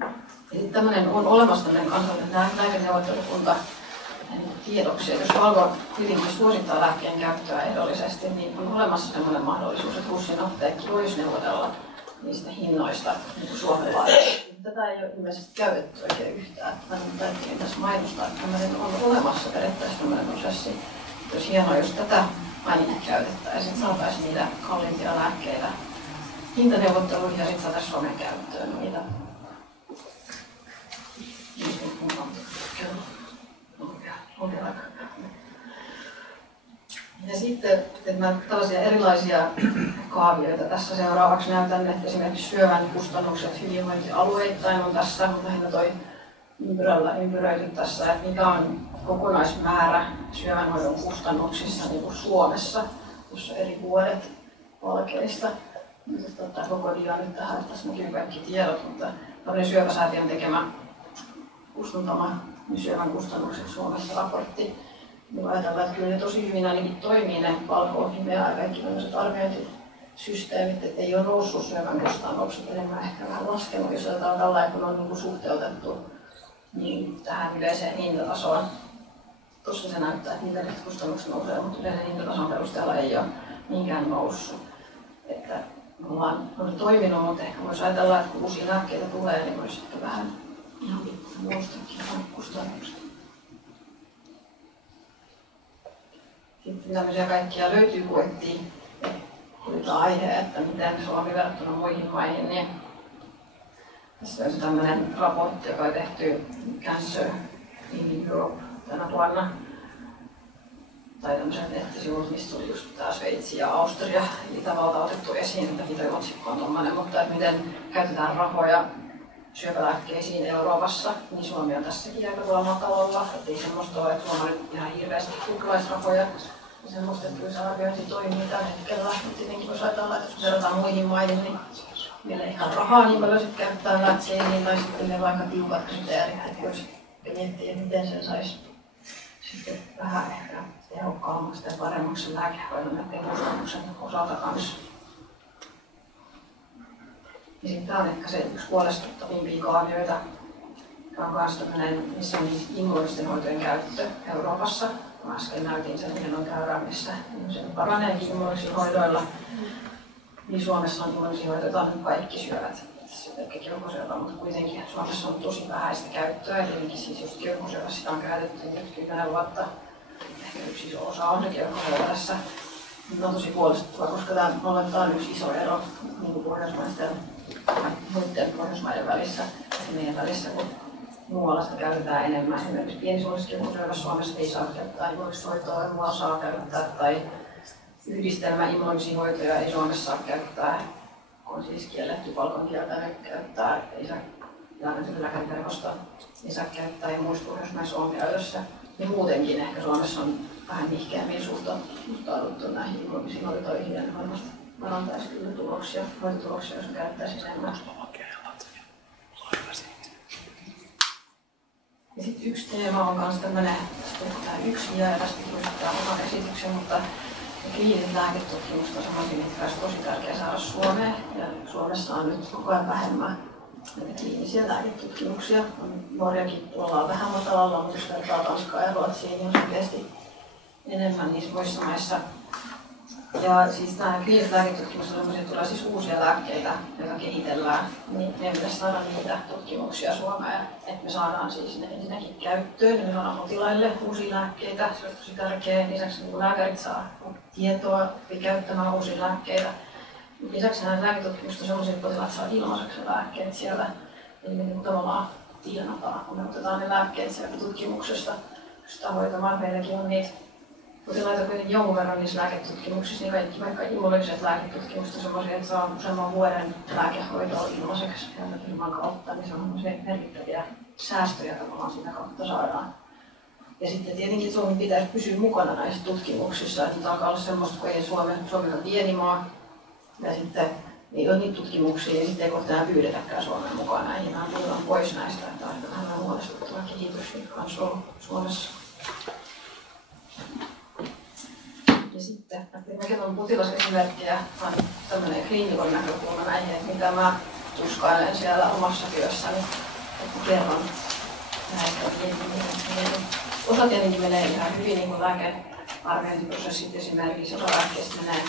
Ja sitten tämmöinen on olemassa tämmöinen kansallinen lääkeneuvottelukunta tiedoksi. Jos Valvo kuitenkin suosittaa lääkkeen käyttöä ehdollisesti, niin on olemassa sellainen mahdollisuus, että HUSin apteekki voisi neuvotella niistä hinnoista niin kuin Suomen laajuisesti. Tätä ei ole ilmeisesti käytetty oikein yhtään. Täytyy tässä mainostaa, että tämmöinen on olemassa periaatteessa tämmöinen prosessi. Olisi hienoa, jos tätä aina käytettäisiin, saataisiin niitä kalliimpia lääkkeitä hintaneuvotteluihin ja sitten saataisiin Suomen käyttöön niitä. Ja sitten että mä tällaisia erilaisia kaavioita tässä seuraavaksi näytän, että esimerkiksi syövän kustannukset hyvinvointialueittain on tässä, mutta lähinnä toi ympyrällä ympyröity tässä, että mikä on kokonaismäärä syövänhoidon kustannuksissa niin kuin Suomessa, jossa eri vuodet valkeista. Nyt ottaa koko dia nyt tähän, että tässä näkyy kaikki tiedot, mutta tämmöinen syöpäsäätiön tekemä kustantama syövän kustannukset Suomessa raportti. Niin ajatellaan, että kyllä ne tosi hyvin ainakin toimii ne valko-ohjelmia ja kaikki tämmöiset arviointisysteemit, että ei ole noussut syövän kustannukset, enemmän ehkä vähän laskenut, jos otetaan tällainen, kun on niin kuin suhteutettu niin tähän yleiseen hintatasoon. Tuossa se näyttää, että niitä kustannukset nousee, mutta yleisen hintatason perusteella ei ole niinkään noussut. Että me ollaan toiminut, mutta ehkä voisi ajatella, että kun uusia lääkkeitä tulee, niin voisi ehkä vähän ihan pikkuisen noustakin kustannukset. Sitten tämmöisiä kaikkia löytyy, kun etsii aihe, että miten Suomi verrattuna muihin maihin. Niin tässä on tämmöinen raportti, joka on tehty Cancer in Europe tänä vuonna. Tai tämmöiset nettisivut, mistä tuli just tää Sveitsi ja Austria, Itävalta otettu esiin, että mitä otsikko on tommoinen, mutta että miten käytetään rahoja syöpälääkkeisiin Euroopassa, niin Suomi on tässäkin aika tuolla matalalla. Että ei semmoista ole, että Suomi on nyt ihan hirveästi tuhlaisrahoja. Ja semmoista, että kyllä se arviointi toimii tällä hetkellä. Mutta tietenkin voisi ajatella, että jos verrataan muihin maihin, niin meillä ei ihan rahaa niin paljon sitten käyttää lääkkeisiin, tai sitten ne vaikka tiukat kriteerit, että voisi miettiä, miten sen saisi sitten vähän ehkä tehokkaammaksi ja paremmaksi lääkehoidon näiden kustannuksen osalta kanssa. Ja sitten tämä on ehkä se yksi huolestuttavimpia kaavioita, joka on myös tämmöinen, missä on immuunisten hoitojen käyttö Euroopassa. Mä äsken näytin sen hienon käyrän, missä se paranee immuunisilla hoidoilla. Niin Suomessa on immuunisia hoitoja, nyt kaikki syövät. Se pelkkä keuhkosyöpä, mutta kuitenkin Suomessa on tosi vähäistä käyttöä. Eli siis just keuhkosyöpä sitä on käytetty nyt 10 vuotta. Ehkä yksi iso osa on se keuhkosyöpä tässä. Tämä on tosi huolestuttavaa, koska tämä on yksi iso ero niin pohjoismaisten ja muiden pohjoismaiden välissä ja meidän välissä, kun muualla sitä käytetään enemmän. Esimerkiksi pienisuurisessa keuhkosyövässä Suomessa ei saa käyttää immuunista hoitoa, muualla saa käyttää, tai yhdistelmäimmuunisia hoitoja ei Suomessa saa käyttää, on siis kielletty palkankieltäinen käyttää, ei saa lääkäriverkosta ei saa käyttää ja muissa pohjoismaissa on käytössä. Ja muutenkin ehkä Suomessa on vähän nihkeämmin suhtauduttu näihin immuunisiin hoitoihin ja ne varmasti parantaisi kyllä hoitotuloksia, jos käyttäisi enemmän. Ja sitten yksi teema on myös tämmöinen, yksi jää tästä kirjoittaa oman esityksen, mutta kliininen lääketutkimus on semmoisia, mitkä olisi tosi tärkeää saada Suomeen. Ja Suomessa on nyt koko ajan vähemmän kliinisiä lääketutkimuksia. Norjakin tuolla on vähän matalalla, mutta jos vertaa Tanskaa ja Ruotsiin, niin on selkeästi enemmän niissä muissa maissa. Ja siis nämä kliiniset lääketutkimukset on sellaisia, tulee siis uusia lääkkeitä, joita kehitellään, niin meidän pitäisi saada niitä tutkimuksia Suomeen, että me saadaan siis ne ensinnäkin käyttöön, niin me saadaan potilaille uusia lääkkeitä, se on tosi tärkeää. Lisäksi niin lääkärit saa tietoa käyttämään uusia lääkkeitä. Lisäksi nämä lääketutkimukset on sellaisia, että potilaat saa ilmaiseksi lääkkeet siellä, eli me niin tavallaan tienataan, kun me otetaan ne lääkkeet sieltä tutkimuksesta sitä hoitamaan. Meilläkin on niitä potilaita kuitenkin jonkun verran niissä lääketutkimuksissa, niin kaikki vaikka immunologiset lääketutkimukset on sellaisia, että saa useamman vuoden lääkehoitoa ilmaiseksi ilman kautta, niin se on merkittäviä säästöjä tavallaan sitä kautta saadaan. Ja sitten tietenkin Suomi pitäisi pysyä mukana näissä tutkimuksissa, että nyt alkaa olla semmoista, kun ei Suomi on pieni maa, ja sitten ei ole niitä tutkimuksia, ja sitten ei kohta enää pyydetäkään Suomen mukaan näihin, vaan tullaan pois näistä, että on vähän huolestuttava kehitys, mikä on ollut Suomessa. Ja sitten, mikä on potilasesimerkkejä, on tämmöinen kliinikon näkökulma näihin, että mitä mä tuskailen siellä omassa työssäni, että kerron osa tietenkin menee ihan hyvin, niin kuin lääkearviointiprosessit esimerkiksi, osa lääkkeistä menee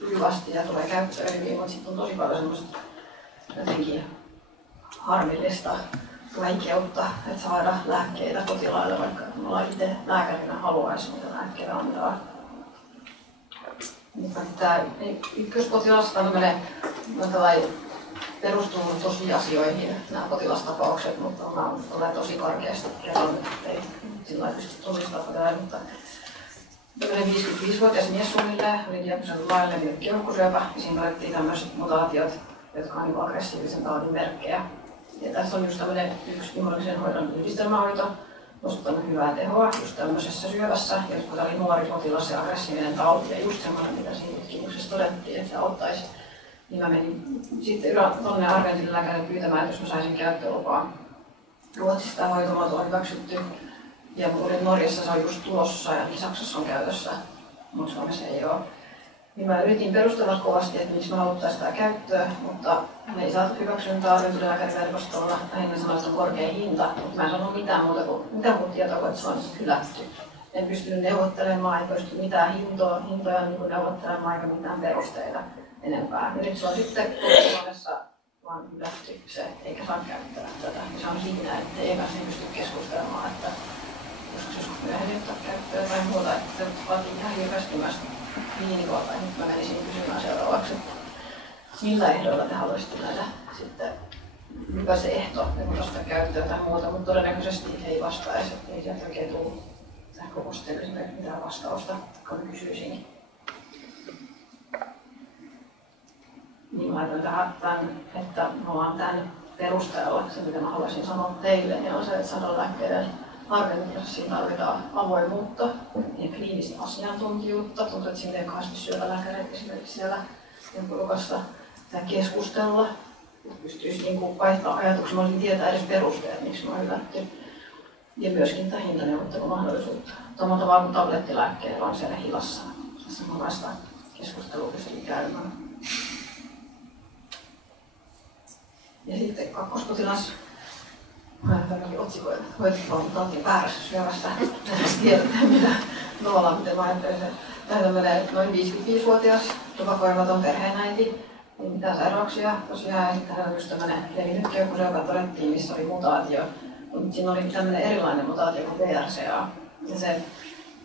hyvästi ja tulee käyttöön hyvin, mutta sitten on tosi paljon semmoista jotenkin harmillista vaikeutta, että saada lääkkeitä potilaille, vaikka mulla itse lääkärinä haluaisi niitä lääkkeitä antaa. Tämä ykköspotilasta perustuu tosiasioihin nämä potilastapaukset, mutta tulee tosi karkeasti kerran, ei sillä lailla pysty tunnistamaan, mutta 55-vuotias mies suunnilleen oli diagnosoitu laajallinen keuhkosyöpä, ja siinä todettiin tämmöiset mutaatiot, jotka on aggressiivisen taudin merkkejä. Ja tässä on just tämmöinen yksi immunologisen hoidon yhdistelmähoito, osoittanut hyvää tehoa just tämmöisessä syövässä, jotka oli nuori potilas ja aggressiivinen tauti, ja just semmoinen, mitä siinä tutkimuksessa todettiin, että se auttaisi. Niin mä menin sitten tuonne arviointilääkärille pyytämään, että jos mä saisin käyttölupaa. Ruotsissa tämä hoitomuoto on hyväksytty, ja Norjassa se on just tulossa ja Saksassa on käytössä, mutta Suomessa ei ole. Niin mä yritin perustella kovasti, että miksi mä haluttaisiin sitä käyttöä, mutta me ei saatu hyväksyntää arviointilääkäriverkostolla. Lähinnä sanoin, että on korkea hinta, mutta mä en sanonut mitään muuta kuin tietoa, että se on hylätty. En pystynyt neuvottelemaan, ei pysty mitään hintoja niin neuvottelemaan eikä mitään perusteita enempää. Ja nyt se on sitten Suomessa vaan hylätty se, eikä saa käyttää tätä. Ja se on siinä, että ei kanssa pysty keskustelemaan, että joskus myöhemmin ottaa käyttöön tai muuta, että se vaatii ihan hirveästi myös kliinikolta. Ja nyt mä menisin kysymään seuraavaksi, että millä ehdoilla te haluaisitte näitä sitten, mikä se ehto, että ottaa käyttöön tai muuta, mutta todennäköisesti ei vastaisi, että ei sieltä oikein tule sähköposteille mitään vastausta, kun mä kysyisin. Niin laitan tähän, että me ollaan tämän perusteella, se mitä mä haluaisin sanoa teille, niin on se, että sadonlääkkeiden arviointiprosessiin tarvitaan avoimuutta ja kliinistä asiantuntijuutta. Tuntuu, että siinä ei kahdesti syövälääkäreitä esimerkiksi siellä porukassa keskustella. Pystyisi niin vaihtaa ajatuksia, mä olisin tietää edes perusteet, miksi mä oon hylätty. Ja myöskin tämä hintaneuvottelumahdollisuutta. Samalla tavalla kuin tablettilääkkeellä on siellä hilassa. Samanlaista keskustelua pystyy käymään. Ja sitten kakkospotilas. Tämäkin otsikoita. Hoitovalmentaattiin väärässä syövässä. Tiedätte mitä tavallaan, miten mä ajattelen. Tämä menee noin 55-vuotias tupakoimaton perheenäiti. Ei mitään sairauksia tosiaan. Ja sitten hän on just tämmöinen levinnyt keuhkosyöpä todettiin, missä oli mutaatio. Mutta siinä oli tämmöinen erilainen mutaatio kuin VRCA. Ja se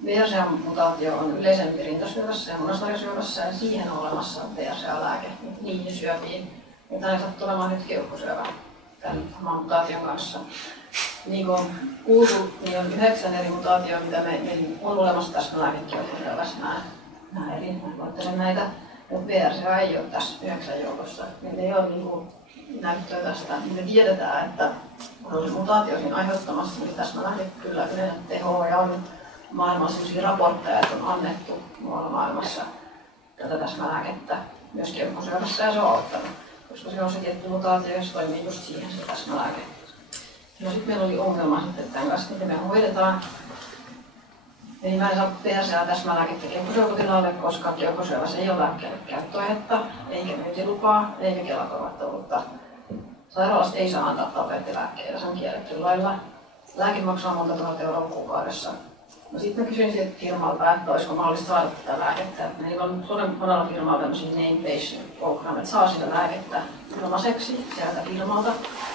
VRCA-mutaatio on yleisempi rintasyövässä ja munasarjasyövässä ja siihen on olemassa VRCA-lääke niihin syöpiin. Ja tämä sattuu olemaan nyt keuhkosyövä tämän mutaation kanssa. Niin kuin on kuultu, niin on 9 eri mutaatioita, mitä meillä on olemassa tässä lääkekeuhkosyövässä nämä eri. Mä luettelen näitä, mutta VRCA ei ole tässä 9 joukossa. Meillä ei ole näyttöä tästä. Me tiedetään, että kun on se mutaatio siinä aiheuttamassa, niin täsmälääke kyllä yleensä tehoa ja on maailmassa sellaisia raportteja, että on annettu muualla maailmassa tätä täsmälääkettä myös keuhkosyövässä ja se on auttanut. Koska se on se tietty mutaatio, jos toimii just siihen se täsmälääke. No sitten meillä oli ongelma sitten tämän kanssa, miten me hoidetaan. Eli mä en saa PSA-täsmälääkettä keuhkosyöpäpotilaalle, koska keuhkosyövässä ei ole lääkkeelle käyttöaihetta, eikä myyntilupaa, eikä Kela-korvattavuutta. Sairaalasta ei saa antaa tablettilääkkeitä, se on kielletty lailla. Lääke maksaa monta tuhat euroa kuukaudessa. No sitten mä kysyin sieltä firmalta, että olisiko mahdollista saada tätä lääkettä. Meillä on monella firmalla tämmöisiä name patient program, että saa sitä lääkettä ilmaiseksi sieltä firmalta.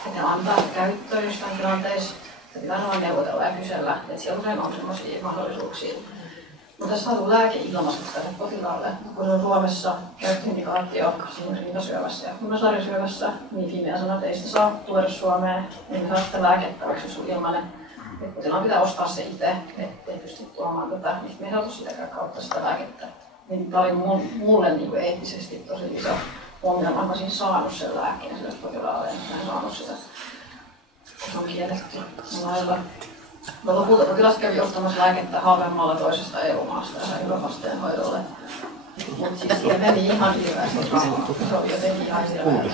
Että ne antaa käyttöön jostain tilanteissa. Pitää vaan neuvotella ja kysellä, että siellä usein on sellaisia mahdollisuuksia. Mutta tässä saatu lääke ilmaiseksi tälle potilaalle. Kun on Suomessa käyttöindikaatio esimerkiksi rintasyövässä ja munasarjasyövässä, niin Fimea sanoo, että ei sitä saa tuoda Suomeen. Ei saa sitä lääkettä, vaikka se on ilmainen. potilaan pitää ostaa se itse, ettei pysty tuomaan tätä ehdotus sitäkään kautta sitä lääkettä. Niin tämä oli mulle niin eettisesti tosi iso ongelma. Mä olisin saanut sen lääkkeen sille potilaalle, en saanut sitä, kun se on kielletty lailla. No lopulta potilas kävi ostamassa lääkettä halvemmalla toisesta EU-maasta ja sai vasteen hoidolle. Mutta siis siihen meni ihan hirveästi rahaa. Se oli jotenkin ihan hirveä.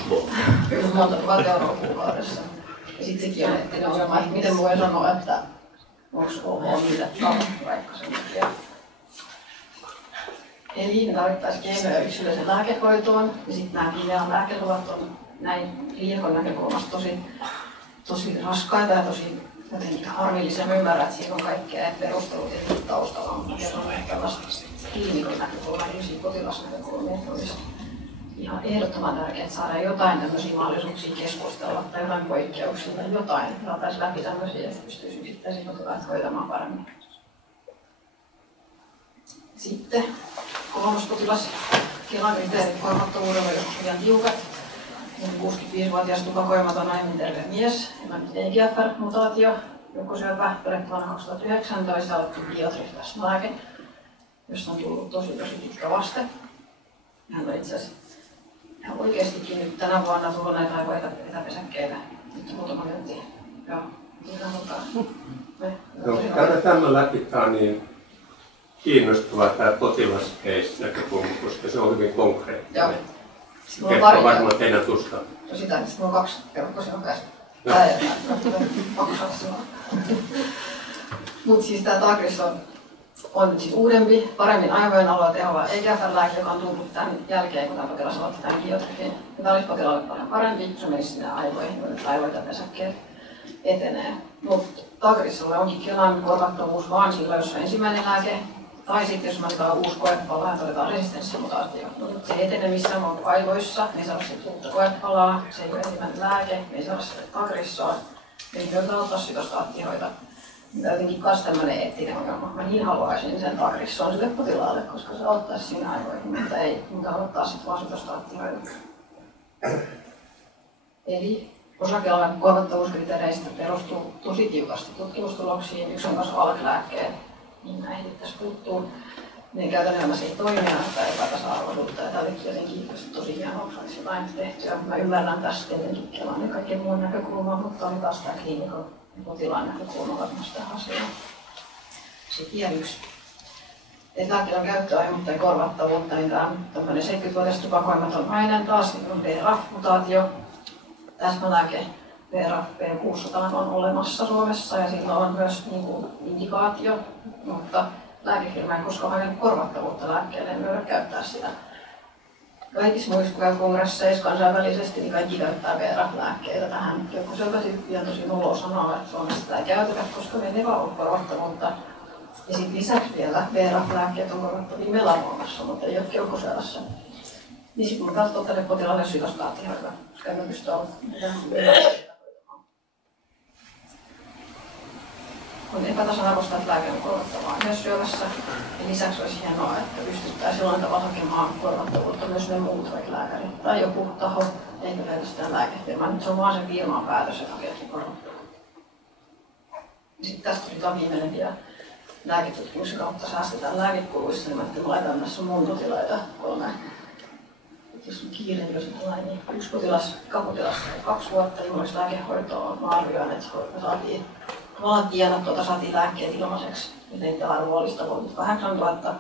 Kyllä monta tuhat euroa kuukaudessa. Ja sitten sekin on eettinen ongelma, että miten voi sanoa, että onko ok niille vaikka sen takia. Eli me tarvittaisiin keinoja yksilöisen lääkehoitoon. Ja sitten nämä Fimean lääkeluvat on näin kliinikon näkökulmasta tosi raskaita ja tosi jotenkin harmillisia. Mä ymmärrän, että siinä on kaikkea perustelut ja taustalla, mutta kerron tällaista kliinikon näkökulmaa ja potilasnäkökulmia. Olisi ihan ehdottoman tärkeää saada jotain tämmöisiä mahdollisuuksia keskustella tai jotain poikkeuksia tai jotain. Saataisiin läpi tämmöisiä, että pystyisi yksittäisiin potilaat hoitamaan paremmin. Sitten kolmas potilas. Kelan kriteerit korvattavuudella on joskus liian tiukat. 65-vuotias tupakoimaton aiemmin terve mies, EGFR-mutaatio, joukkosyöpä todettu vuonna 2019 alettu Biotrif-lääke, josta on tullut tosi pitkä vaste. Hän on itse asiassa ihan oikeastikin nyt tänä vuonna tullut näitä aivoetäpesäkkeitä. Nyt muutama minuutti. Joo, käydään tämän läpi. Tämä on niin kiinnostava tämä potilascase-näkökulma, koska se on hyvin konkreettinen. Joo. Kertoo varmaan teidän tuskaa. No sitä, että mulla on 2 kerrokkoisia käsiä. Mutta siis tämä Tagris on nyt siis uudempi, paremmin aivojen alueella tehoava EGFR-lääke, joka on tullut tämän jälkeen, kun tämä potilas aloitti tämän Biotrifin. Tämä olisi potilaalle paljon parempi, se menisi sinne aivoihin, kun aivoita pesäkkeet etenee. Mutta Tagrisilla onkin Kelan korvattavuus vaan silloin, jos on ensimmäinen lääke. Tai sitten jos otetaan uusi koepala ja todetaan resistenssimutaatio. Mutta se ei etene missään muuta kuin aivoissa, me ei saada sitten uutta koepalaa, se ei ole ensimmäinen lääke, me ei saada sitä Tagrissaa, me ei voida ottaa sytostaattihoita. Tämä on jotenkin myös tämmöinen eettinen ongelma. Mä niin haluaisin sen Tagrisson sille potilaalle, koska se auttaisi siinä aivoihin, mutta ei muuta ottaa sitten vaan sytostaattihoita. Eli osa Kelan korvattavuuskriteereistä perustuu tosi tiukasti tutkimustuloksiin. Yksi on myös ALK-lääkkeet. Niin näihin tässä puuttuu. Niin käytännön elämässä ei toimia tai epätasa-arvoisuutta. Ja tämä olikin jotenkin tosi hienoa, että olisi jotain tehtyä. Mä ymmärrän tästä tietenkin Kelan ja kaikkien muun näkökulmaa, mutta oli taas tämä kliinikon potilaan näkökulma varmasti tähän asiaan. Sitten vielä yksi. Lääkkeiden käyttöaiheuttaa korvattavuutta, niin tämä on tämmöinen 70-vuotias tupakoimaton aine taas, niin on BRAF-mutaatio. Täsmälääke BRAF B600 on olemassa Suomessa ja sillä on myös indikaatio, mutta lääkefirma ei koskaan hakenut korvattavuutta lääkkeelle, ei voida käyttää sitä. Kaikissa muissa kongresseissa kansainvälisesti niin kaikki käyttää BRAF-lääkkeitä tähän. Joku syöpätyyppiä tosi noloa sanoa, että Suomessa sitä ei käytetä, koska meillä ei vaan ole korvattavuutta. Ja sitten lisäksi vielä BRAF-lääkkeet on korvattavia melanoomassa, mutta ei ole keuhkosyövässä. Niin sitten mun katsoo tälle potilaalle sytostaattihoida, koska emme pysty on epätasa-arvoista, että lääke on korvattavaa myös syövässä. Ja lisäksi olisi hienoa, että pystyttäisiin jollain tavalla hakemaan korvattavuutta myös ne muut, vaikka lääkärit tai joku taho, eikä pelkästään lääkefirma. Nyt se on vaan sen firman päätös, että hakeekin korvattavuutta. Sitten tästä tuli tämä viimeinen vielä lääketutkimuksen kautta säästetään lääkekuluissa, niin mä laitan tässä mun potilaita 3. Jos on kiire, jos on tällainen, niin 1 potilas, kapotilasta 2 vuotta, niin olisi lääkehoitoa. Mä arvioin, että me saatiin lääkkeet ilmaiseksi. Niiden arvo oli 8 000.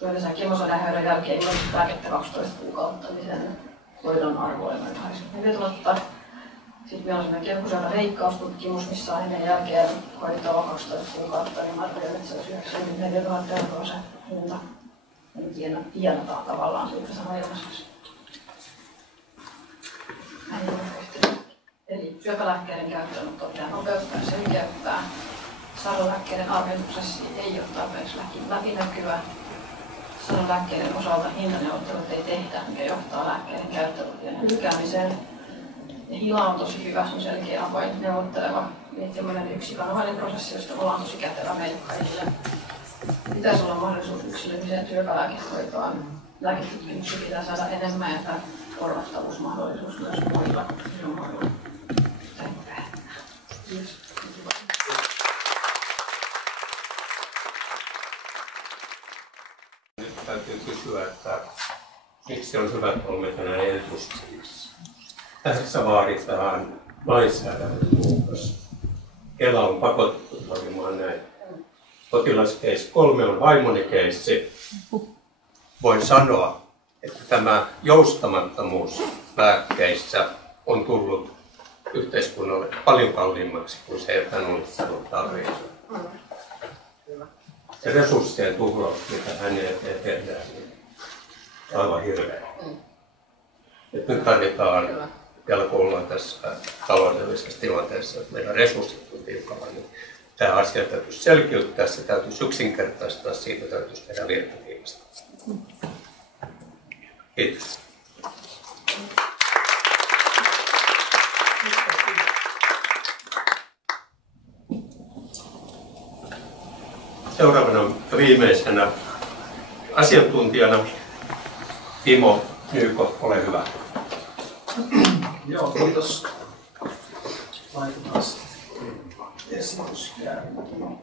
Toisaalta kemosodan jälkeen ilmaisesti lääkettä 12 kuukautta, niin sen hoidon arvo oli noin 84 000. Sitten meillä on sellainen keuhkosyöpäleikkaustutkimus, missä on ennen jälkeen hoitoa 12 kuukautta, niin mä arvioin, että se olisi 94 000 euroa se hinta. Eli tienataan tavallaan siitä sanoa ilmaiseksi. Eli syöpälääkkeiden käyttöönottoa pitää nopeuttaa ja selkeyttää. Sarjalääkkeiden arviointiprosessi ei ole tarpeeksi läpinäkyvä. Sarjalääkkeiden osalta hintaneuvottelut ei tehdä, mikä johtaa lääkkeiden käyttöönottojen hylkäämiseen. Ja HILA on tosi hyvä, se on selkeä avoin neuvotteleva. Eli sellainen yksikanavainen prosessi, josta ollaan tosi kätevä meille kaikille. Pitäisi olla mahdollisuus yksilölliseen syöpälääkehoitoon. Lääketutkimuksia pitää saada enemmän ja tämä korvattavuusmahdollisuus myös muilla. Kiitos. siksi on hyvä, että olemme tänään edustajissa. Tässä vaaditaan lainsäädännön muutos. Kela on pakotettu toimimaan näin. Potilaskeissi 3 on vaimoni keissi. Voin sanoa, että tämä joustamattomuus lääkkeissä on tullut yhteiskunnalle paljon kalliimmaksi kuin se, että hän olisi saanut tarvita. Se resurssien tuhlaus, mitä hänen eteen tehdään, niin aivan hirveä. Nyt tarvitaan, vielä kun ollaan tässä taloudellisessa tilanteessa, että meidän resurssit on tiukalla, niin tämä asia täytyisi selkiyttää, se täytyisi yksinkertaistaa, siitä täytyisi tehdä virtaviivasta. Kiitos. Seuraavana viimeisenä asiantuntijana Timo Nyyko, ole hyvä. Joo, kiitos. Laitetaan esitys käyntiin.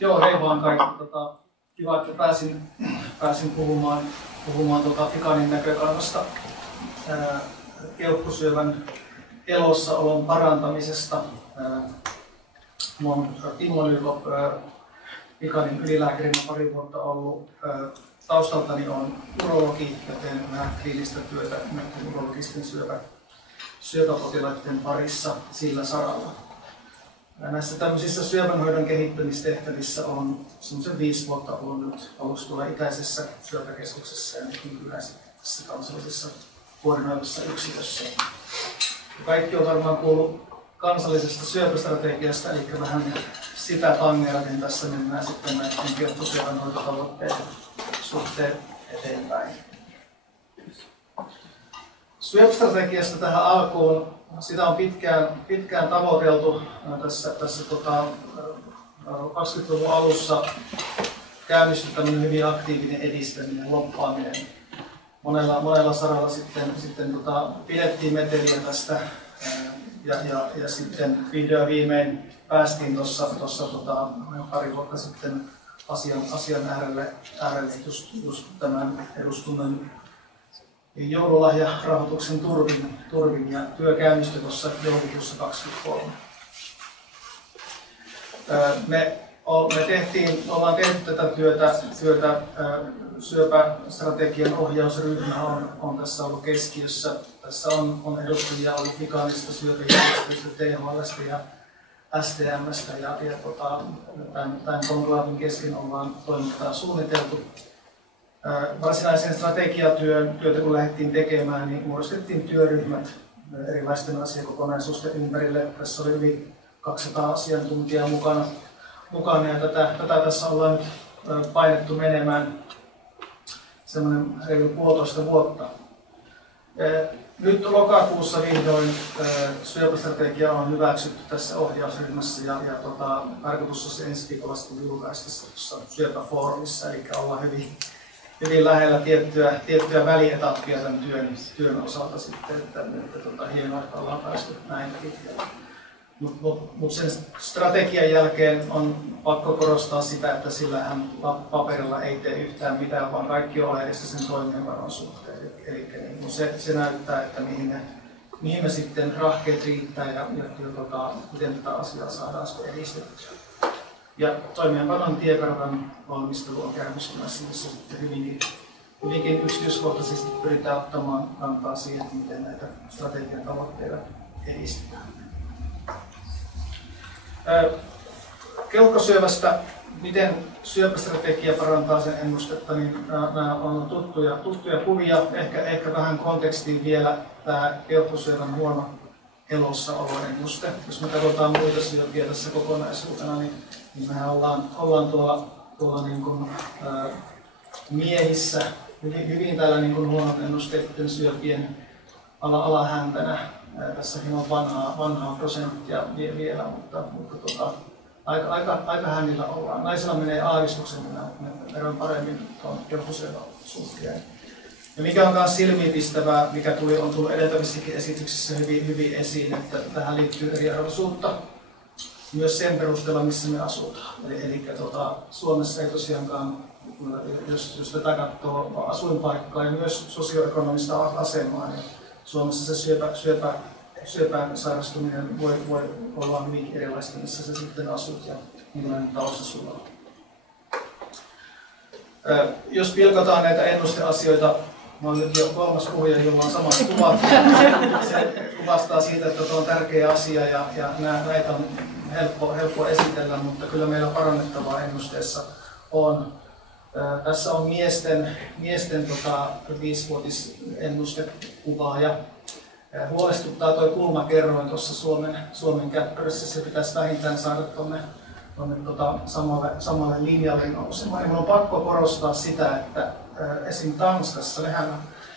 Joo, hei vaan kaikki. Kiva, että pääsin puhumaan Ficanin näkökannasta keuhkosyövän elossaolon parantamisesta. Minä olen Timo Nyyko, Ficanin ylilääkärinä pari vuotta ollut. Taustaltani on urologi ja teen vähän kliinistä työtä urologisten syöpäpotilaiden parissa sillä saralla. Näissä tämmöisissä syövänhoidon kehittämistehtävissä on semmoisen 5 vuotta ollut nyt aluksi tuolla Itäisessä syöpäkeskuksessa ja nykyään tässä kansallisessa koordinoivassa yksikössä. Kaikki on varmaan kuullut kansallisesta syöpästrategiasta, eli vähän sitä tangeeraten tässä mennään sitten näiden keuhkosyövän hoitotavoitteiden suhteen eteenpäin. Syöpästrategiasta tähän alkuun, sitä on pitkään tavoiteltu. Tässä 20-luvun alussa käynnistyi tämmöinen hyvin aktiivinen edistäminen, lobbaaminen. Monella saralla sitten pidettiin meteliä tästä ja sitten vihdoin viimein päästiin tuossa pari vuotta sitten asian äärelle just tämän eduskunnan joululahjarahoituksen turvin ja työ käynnistyi tuossa joulukuussa 2023. Ollaan tehty tätä työtä syöpästrategian ohjausryhmä on tässä ollut keskiössä. Tässä on edustajia ollut Ficanista, syöpäjärjestöistä, THL:stä ja STM:stä ja tämän konklaavin kesken ollaan toimintaa suunniteltu. Varsinaisen strategiatyötä kun lähdettiin tekemään, niin muodostettiin työryhmät erilaisten asiakokonaisuusten ympärille. Tässä oli yli 200 asiantuntijaa mukana ja tätä tässä ollaan nyt painettu menemään semmoinen reilu 1,5 vuotta. Nyt lokakuussa vihdoin syöpästrategia on hyväksytty tässä ohjausryhmässä ja tarkoitus on se ensi viikolla julkaista syöpäfoorumissa, eli ollaan hyvin lähellä tiettyä välietappia tämän työn osalta sitten, että hienoa, että ollaan päästy näin pitkälle. Mutta sen strategian jälkeen on pakko korostaa sitä, että sillähän paperilla ei tee yhtään mitään, vaan kaikki on edessä sen toimeenpanon suhteen. Eli niin se näyttää, että mihin me sitten rahkeet riittää ja miten tätä asiaa saadaan sitten edistettyä. Ja toimeenpanon tiekartan valmistelu on käynnistymässä, missä sitten hyvinkin yksityiskohtaisesti pyritään ottamaan kantaa siihen, miten näitä strategian tavoitteita edistetään. Keuhkosyövästä, miten syöpästrategia parantaa sen ennustetta, niin nämä on tuttuja kuvia. Ehkä vähän kontekstiin vielä tämä keuhkosyövän huono elossaoloennuste. Jos me katsotaan muita syöpiä tässä kokonaisuutena, niin mehän ollaan tuolla niin kuin, miehissä hyvin tällä niin kuin huonon ennusteiden syöpien alahäntänä. Tässäkin on vanhaa prosenttia vielä, mutta aika hännillä ollaan. Naisilla menee aavistuksen verran paremmin tuon keuhkosyövän suhteen. Ja mikä on myös silmiinpistävää, mikä on tullut edeltävissäkin esityksissä hyvin esiin, että tähän liittyy eriarvoisuutta. myös sen perusteella, missä me asutaan. Eli Suomessa ei tosiaankaan, jos tätä katsoo asuinpaikkaa ja myös sosioekonomista asemaa, niin Suomessa se syöpään sairastuminen voi olla hyvin erilaista, missä sä sitten asut ja millainen tausta sulla on. Jos pilkataan näitä ennusteasioita, mä olen nyt jo 3. puhuja, jolla on samat kuvat. Se kuvastaa siitä, että tuo on tärkeä asia ja näitä on helppo esitellä, mutta kyllä meillä parannettavaa ennusteessa on. Tässä on miesten 5-vuotisennustekuvaa ja huolestuttaa tuo kulmakerroin tuossa Suomen käppyrässä. Se pitäisi vähintään saada tuonne samalle linjalle nousemaan. Ja minun on pakko korostaa sitä, että esim. Tanskassa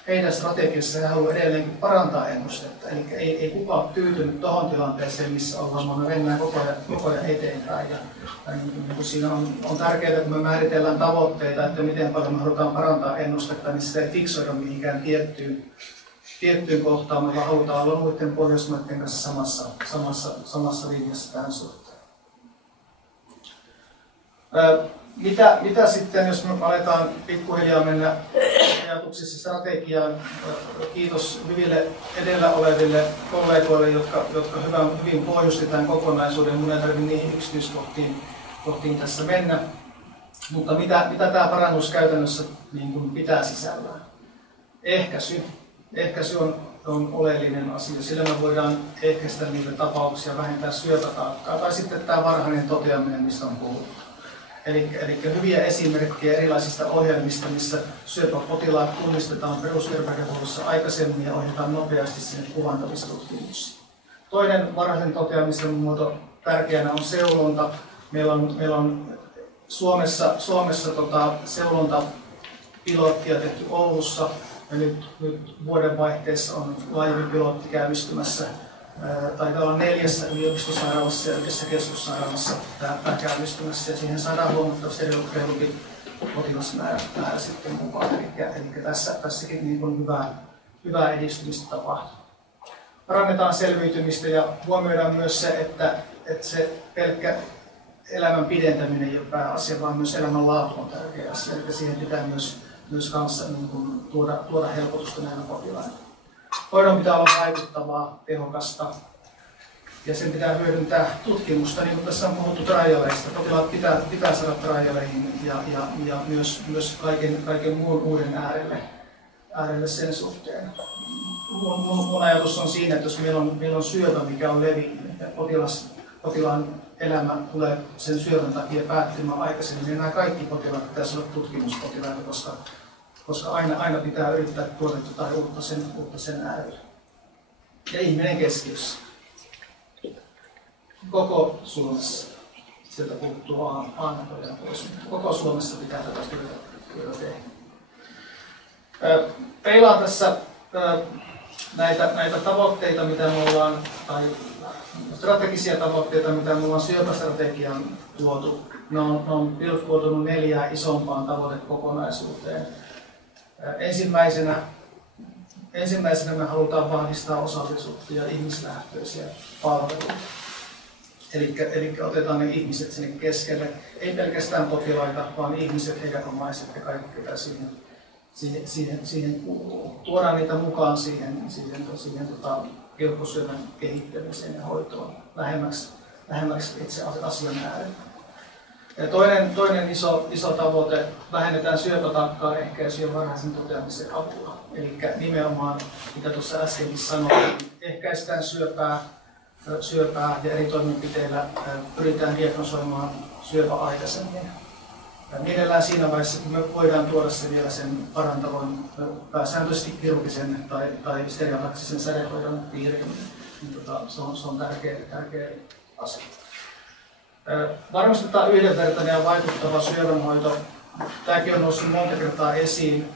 heidän strategiassa he haluavat edelleenkin parantaa ennustetta. Eli ei kukaan ole tyytynyt tuohon tilanteeseen, missä ollaan, vaan me mennään koko ajan eteenpäin. Ja siinä on tärkeää, kun me määritellään tavoitteita, että miten paljon me halutaan parantaa ennustetta, niin sitä ei fiksoida mihinkään tiettyyn kohtaan, vaan halutaan olla muiden Pohjoismaiden kanssa samassa linjassa tähän suhteen. Mitä sitten, jos me aletaan pikkuhiljaa mennä ajatuksissa strategiaan? Kiitos hyville edellä oleville kollegoille, jotka hyvin pohjusti tämän kokonaisuuden. Minun ei tarvitse niihin yksityiskohtiin tässä mennä. Mutta mitä tämä parannus käytännössä niin kuin pitää sisällään? Ehkäisy on oleellinen asia, sillä me voidaan ehkäistä niitä tapauksia, vähentää syöpätaakkaa, tai sitten tämä varhainen toteaminen, mistä on puhuttu. Eli hyviä esimerkkejä erilaisista ohjelmista, missä syöpäpotilaat tunnistetaan perusterveydenhuollossa aikaisemmin ja ohjataan nopeasti sinne kuvantavistutkimuksiin. Toinen varhaisen toteamisen muoto tärkeänä on seulonta. Meillä on Suomessa seulontapilottia tehty Oulussa. Ja nyt vuodenvaihteessa on laajempi pilotti käynnistymässä. Taitaa olla 4 yliopistosairaalassa ja 1 keskussairaalassa tämä käynnistymässä. Ja siihen saadaan huomattavasti reilumpi potilasmäärä sitten mukaan. Eli tässäkin niin kuin hyvää edistymistä tapahtuu. Parannetaan selviytymistä ja huomioidaan myös se, että se pelkkä elämän pidentäminen ei ole pääasia, vaan myös elämänlaatu on tärkeä asia. Eli siihen pitää myös kanssa niin kuin tuoda helpotusta näillä potilailla. Hoidon pitää olla vaikuttavaa, tehokasta ja sen pitää hyödyntää tutkimusta, niin kuin tässä on puhuttu trialeista. Potilaat pitää saada trialeihin ja myös kaiken muun uuden äärelle sen suhteen. Mun ajatus on siinä, että jos meillä on syöpä, mikä on levinnyt ja potilaan elämä tulee sen syövän takia päättymään aikaisemmin, niin nämä kaikki potilaat pitäisi olla tutkimuspotilaita, koska aina pitää yrittää tuoda jotain uutta sen äärelle. Ja ihminen keskiössä. Koko Suomessa. Sieltä puuttuu aina pois, mutta koko Suomessa pitää tätä työtä tehdä. Peilaan tässä näitä tavoitteita, mitä me ollaan, tai strategisia tavoitteita, mitä me ollaan syöpästrategiaan tuotu. Ne on pilkkoutunut 4 isompaan tavoitekokonaisuuteen. Ensimmäisenä me halutaan vahvistaa osallisuutta ja ihmislähtöisiä palveluita. Eli otetaan ne ihmiset sinne keskelle, ei pelkästään potilaita, vaan ihmiset, heidän omaiset ja kaikki, mitä siihen kuuluu. Tuodaan niitä mukaan siihen keuhkosyövän kehittämiseen ja hoitoon lähemmäksi itse asian äärelle. Ja toinen iso tavoite, vähennetään syöpätaakkaa ehkäisyä varhaisen toteamisen avulla. Eli nimenomaan, mitä tuossa äskenkin sanoin, ehkäistään syöpää ja eri toimenpiteillä pyritään diagnosoimaan syöpä aikaisemmin. Ja mielellään siinä vaiheessa, kun me voidaan tuoda se vielä sen parantavan pääsääntöisesti kirurgisen tai stereotaksisen sädehoidon piiriin, niin se on tärkeä asia. Varmistetaan yhdenvertainen ja vaikuttava syövänhoito. Tämäkin on noussut monta kertaa esiin.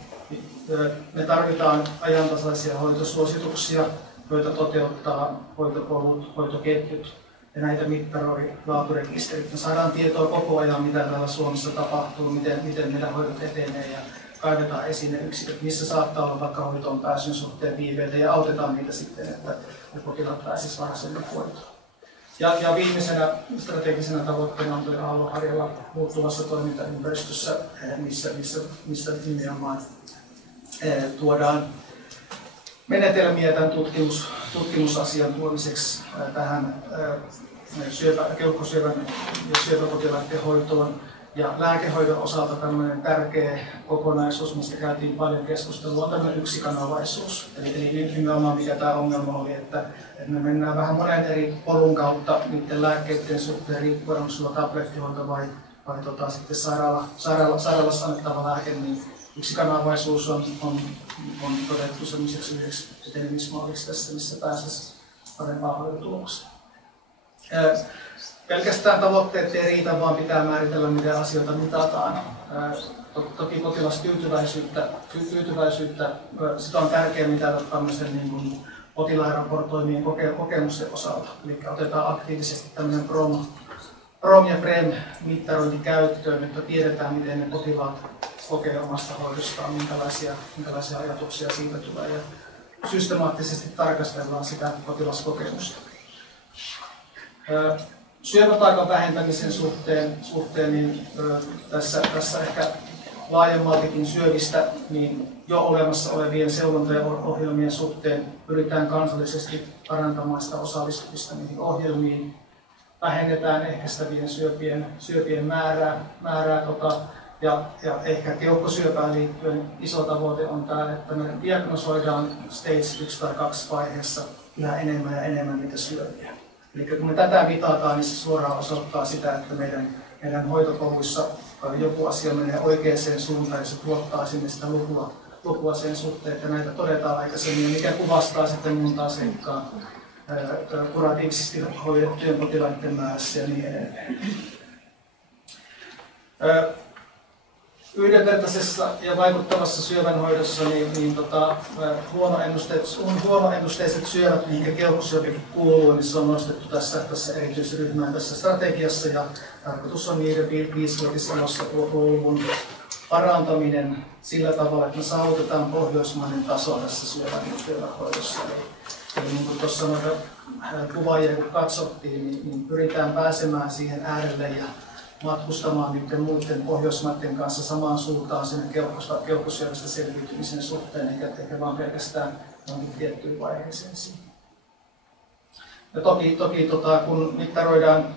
Me tarvitaan ajantasaisia hoitosuosituksia, joita toteuttaa hoitopolut, hoitoketjut ja näitä mittaroi laaturekisterit. Me saadaan tietoa koko ajan, mitä täällä Suomessa tapahtuu, miten meidän hoidot etenee ja kaivetaan esiin ne yksiköt, missä saattaa olla vaikka hoitoon pääsyn suhteen viiveitä ja autetaan niitä sitten, että potilaat pääsisivät varhaisemmin hoitoon. Ja viimeisenä strategisena tavoitteena on tuolla Aallonharjalla muuttuvassa toimintaympäristössä, missä nimenomaan tuodaan menetelmiä tämän tutkimusasian tuomiseksi tähän keuhkosyövän ja syöpäpotilaiden hoitoon. Ja lääkehoidon osalta tämmöinen tärkeä kokonaisuus, mistä käytiin paljon keskustelua, on tämmöinen yksikanavaisuus. Eli nimenomaan mikä tämä ongelma oli, että me mennään vähän monen eri polun kautta niiden lääkkeiden suhteen, riippuen onko sulla tablettihoito vai sitten sairaalassa annettava lääke, niin yksikanavaisuus on todettu sellaiseksi yhdeksi etenemismalliksi tässä, missä pääsisi parempaan hoitotulokseen. Pelkästään tavoitteet ei riitä, vaan pitää määritellä, miten asioita mitataan. Toki potilastyytyväisyyttä, sitä on tärkeää mitata tämmöisen niin kuin potilaan raportoimien kokemusten osalta. Eli otetaan aktiivisesti tämmöinen PROM ja PREM-mittarointi käyttöön, että tiedetään, miten ne potilaat kokee omasta hoidostaan, minkälaisia ajatuksia siitä tulee. Ja systemaattisesti tarkastellaan sitä potilaskokemusta. Syöpätaakan vähentämisen suhteen niin tässä ehkä laajemmaltikin syövistä niin jo olemassa olevien seulontaohjelmien suhteen pyritään kansallisesti parantamaan sitä osallistumista niihin ohjelmiin. Vähennetään ehkäistävien syöpien määrää ja ehkä keuhkosyöpään liittyen iso tavoite on tämä, että me diagnosoidaan stage 1 tai 2 vaiheessa yhä enemmän ja enemmän niitä syöpiä. Eli kun me tätä mitataan, niin se suoraan osoittaa sitä, että meidän hoitopoluissa joku asia menee oikeaan suuntaan ja se tuottaa sinne sitä lukua sen suhteen, että näitä todetaan aikaisemmin, mikä kuvastaa sitten montaa seikkaa kuratiivisesti hoidettujen potilaiden määrässä ja niin edelleen. Yhdenvertaisessa ja vaikuttavassa syövänhoidossa huonoennusteiset syövät, mihin keuhkosyöpäkin kuuluu, niin se on nostettu tässä erityisryhmään tässä strategiassa. Ja tarkoitus on niiden 5-vuotiselossa luvun parantaminen sillä tavalla, että me saavutetaan pohjoismainen taso tässä syövänhoidossa. Eli niin kuin tuossa noita kuvaajia kun katsottiin, niin pyritään pääsemään siihen äärelle ja matkustamaan niiden muiden Pohjoismaiden kanssa samaan suuntaan sinne keuhkosyövästä selviytymisen suhteen, eikä vaan pelkästään johonkin tiettyyn vaiheeseen siinä. Ja toki kun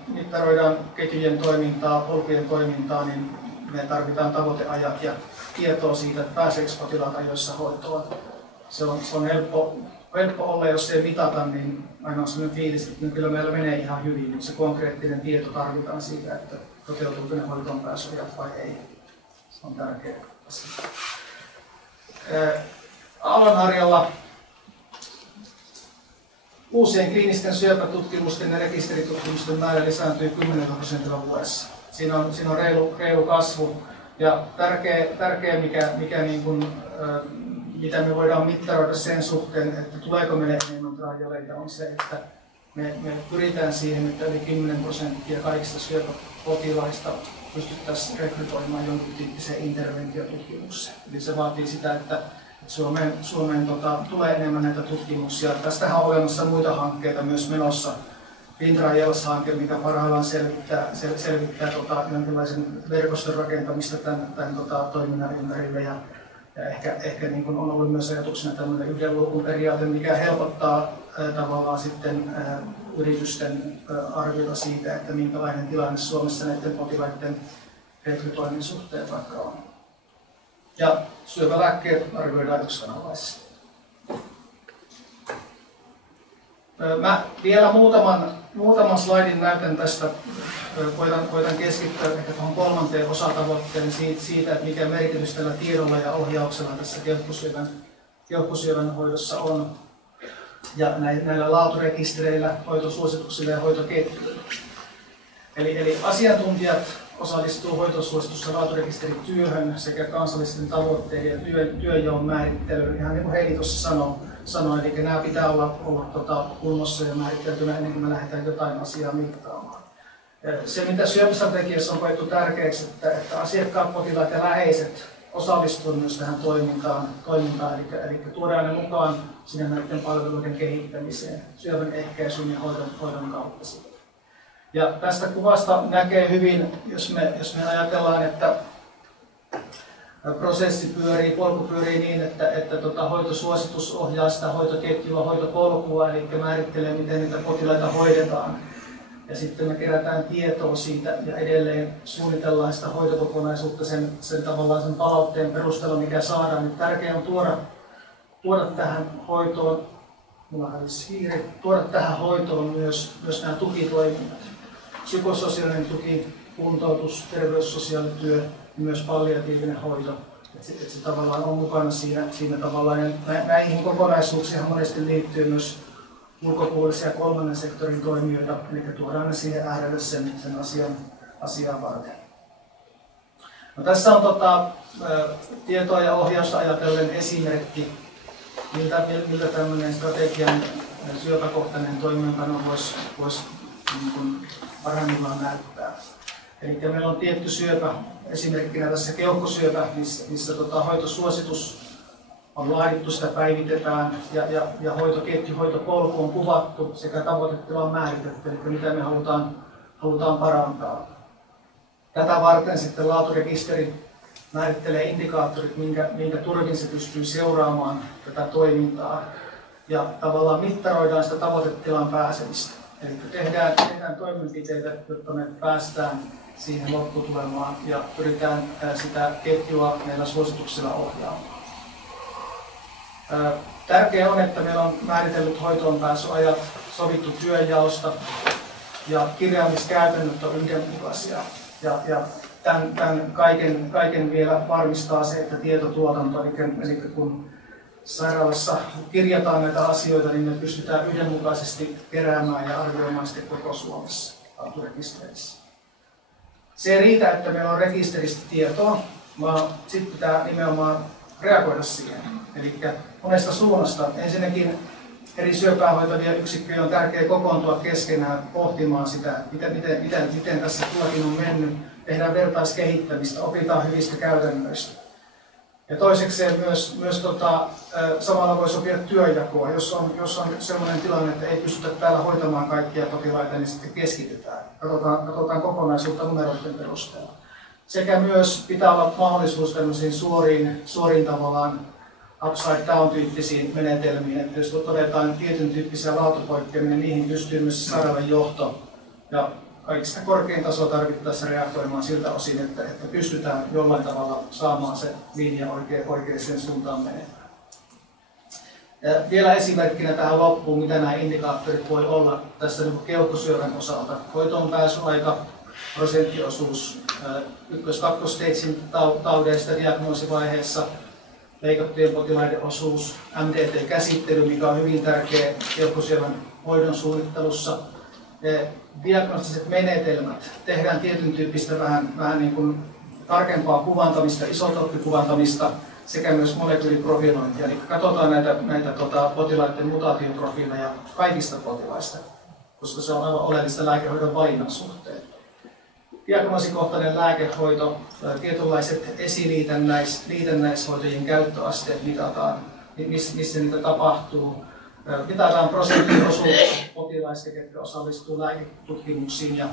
mittaroidaan ketjujen toimintaa, polkujen toimintaa, niin me tarvitaan tavoiteajat ja tietoa siitä, että pääseekö potilaat ajoissa hoitoon. Se on helppo olla, jos ei mitata, niin aina on sellainen fiilis, että kyllä meillä menee ihan hyvin, mutta se konkreettinen tieto tarvitaan siitä, että toteutuuko ne hoitoon pääsyajat vai ei. Se on tärkeä asia. Aallonharjalla uusien kliinisten syöpätutkimusten ja rekisteritutkimusten määrä lisääntyy 10% vuodessa. Siinä on reilu kasvu. Ja tärkeä mikä niin kuin, mitä me voidaan mittaroida sen suhteen, että tuleeko meille enemmän traageleita, on se, että me pyritään siihen, että yli 10% kaikista syöpäpotilaista pystyttäisiin rekrytoimaan jonkin tyyppiseen interventiotutkimukseen. Eli se vaatii sitä, että Suomeen tulee enemmän näitä tutkimuksia. Tästähän on olemassa muita hankkeita myös menossa. FinTrials-hanke, mikä parhaillaan selvittää jonkinlaisen verkoston rakentamista tämän toiminnan ympärille. Ja ehkä niin kuin on ollut myös ajatuksena tämmöinen yhden luukun periaate, mikä helpottaa tavallaan sitten yritysten arviota siitä, että minkälainen tilanne Suomessa näiden potilaiden rekrytoinnin suhteen vaikka on. Ja syövälääkkeet arvioidaan yksikanavaisesti. Mä vielä muutaman slaidin näytän tästä. Koitan keskittyä ehkä tuohon 3. osatavoitteen siitä, että mikä merkitys tällä tiedolla ja ohjauksella tässä keuhkosyövän hoidossa on. Ja näillä laaturekistereillä, hoitosuosituksilla ja hoitoketjuilla. Eli asiantuntijat osallistuu hoitosuositus- ja laaturekisterityöhön sekä kansallisten tavoitteiden ja työnjaon määrittelyyn. Ihan niin kuin Heidi tuossa sanoi, eli nämä pitää olla kunnossa ja määriteltynä ennen kuin me lähdetään jotain asiaa mittaamaan. Se, mitä syöpästrategiassa on koettu tärkeäksi, että asiakkaat, potilaat ja läheiset osallistuvat myös tähän toimintaan eli tuodaan ne mukaan sinne näiden palveluiden kehittämiseen, syövän ehkäisyn ja hoidon kautta. Ja tästä kuvasta näkee hyvin, jos me ajatellaan, että prosessi polku pyörii niin, että hoitosuositus ohjaa sitä hoitoketjua, hoitopolkua, eli määrittelee, miten niitä potilaita hoidetaan. Ja sitten me kerätään tietoa siitä ja edelleen suunnitellaan sitä hoitokokonaisuutta sen palautteen perusteella, mikä saadaan. Niin tärkeää on tuoda tähän hoitoon, tuoda tähän hoitoon myös nämä tukitoiminnat. Psykososiaalinen tuki, kuntoutus, terveyssosiaalityö ja myös palliatiivinen hoito. Että se tavallaan on mukana siinä tavallaan. Ja näihin kokonaisuuksiin monesti liittyy myös ulkopuolisia kolmannen sektorin toimijoita, eli tuodaan ne siihen äärelle sen asian varten. No, tässä on tietoa ja ohjausta ajatellen esimerkki, miltä tämmöinen strategian syöpäkohtainen toimeenpano voisi niin parhaimmillaan näyttää. Eli meillä on tietty syöpä, esimerkkinä tässä keuhkosyöpä, missä hoitosuositus on laadittu, sitä päivitetään ja hoitoketju, hoitopolku on kuvattu sekä tavoitetila on määritetty, eli mitä me halutaan parantaa. Tätä varten sitten laaturekisteri määrittelee indikaattorit, minkä turvin se pystyy seuraamaan tätä toimintaa ja tavallaan mittaroidaan sitä tavoitetilaan pääsemistä. Eli tehdään toimenpiteitä, jotta me päästään siihen lopputulemaan ja pyritään sitä ketjua meillä suosituksilla ohjaamaan. Tärkeää on, että meillä on määritellyt hoitoonpääsyajat, sovittu työnjaosta ja kirjaamiskäytännöt on yhdenmukaisia. Ja tämän kaiken vielä varmistaa se, että tietotuotanto, eli kun sairaalassa kirjataan näitä asioita, niin me pystytään yhdenmukaisesti keräämään ja arvioimaan sitten koko Suomessa laaturekisterissä. Se ei riitä, että meillä on rekisteristä tietoa, vaan sitten pitää nimenomaan reagoida siihen. Eli monesta suunnasta. Ensinnäkin eri syöpää hoitavia yksikköjä on tärkeää kokoontua keskenään pohtimaan sitä, miten tässä kullakin on mennyt. Tehdään vertaiskehittämistä, opitaan hyvistä käytännöistä. Ja toisekseen myös samalla voi sopia työnjakoa. Jos on sellainen tilanne, että ei pystytä täällä hoitamaan kaikkia potilaita, niin sitten keskitytään. Katsotaan kokonaisuutta numeroiden perusteella. Sekä myös pitää olla mahdollisuus tämmöisiin suoriin tavallaan upside down -tyyppisiin menetelmiin. Että jos todetaan tietyn tyyppisiä laatupoikkeamia, niin niihin pystyy myös sairaalan johto ja kaikista korkein taso tarvittaessa reagoimaan siltä osin, että pystytään jollain tavalla saamaan se linja oikeaan suuntaan menemään. Vielä esimerkkinä tähän loppuun, mitä nämä indikaattorit voi olla tässä keuhkosyövän osalta. Hoitoonpääsyaika, prosenttiosuus ykkös-kakkosstagein taudeista diagnoosivaiheessa, leikattujen potilaiden osuus, MDT-käsittely, mikä on hyvin tärkeä keuhkosyövän hoidon suunnittelussa. Diagnostiset menetelmät, tehdään tietyn tyyppistä vähän niin kuin tarkempaa kuvantamista, isotooppikuvantamista sekä myös molekyyliprofilointia. Eli katsotaan näitä potilaiden mutaatioprofiileja kaikista potilaista, koska se on aivan oleellista lääkehoidon valinnan suhteen. Diagnoosikohtainen lääkehoito, tietynlaiset esiliitännäishoitojen käyttöasteet mitataan, missä niitä tapahtuu. Mitataan prosenttiosuutta potilaista, jotka osallistuu lääketutkimuksiin. Ja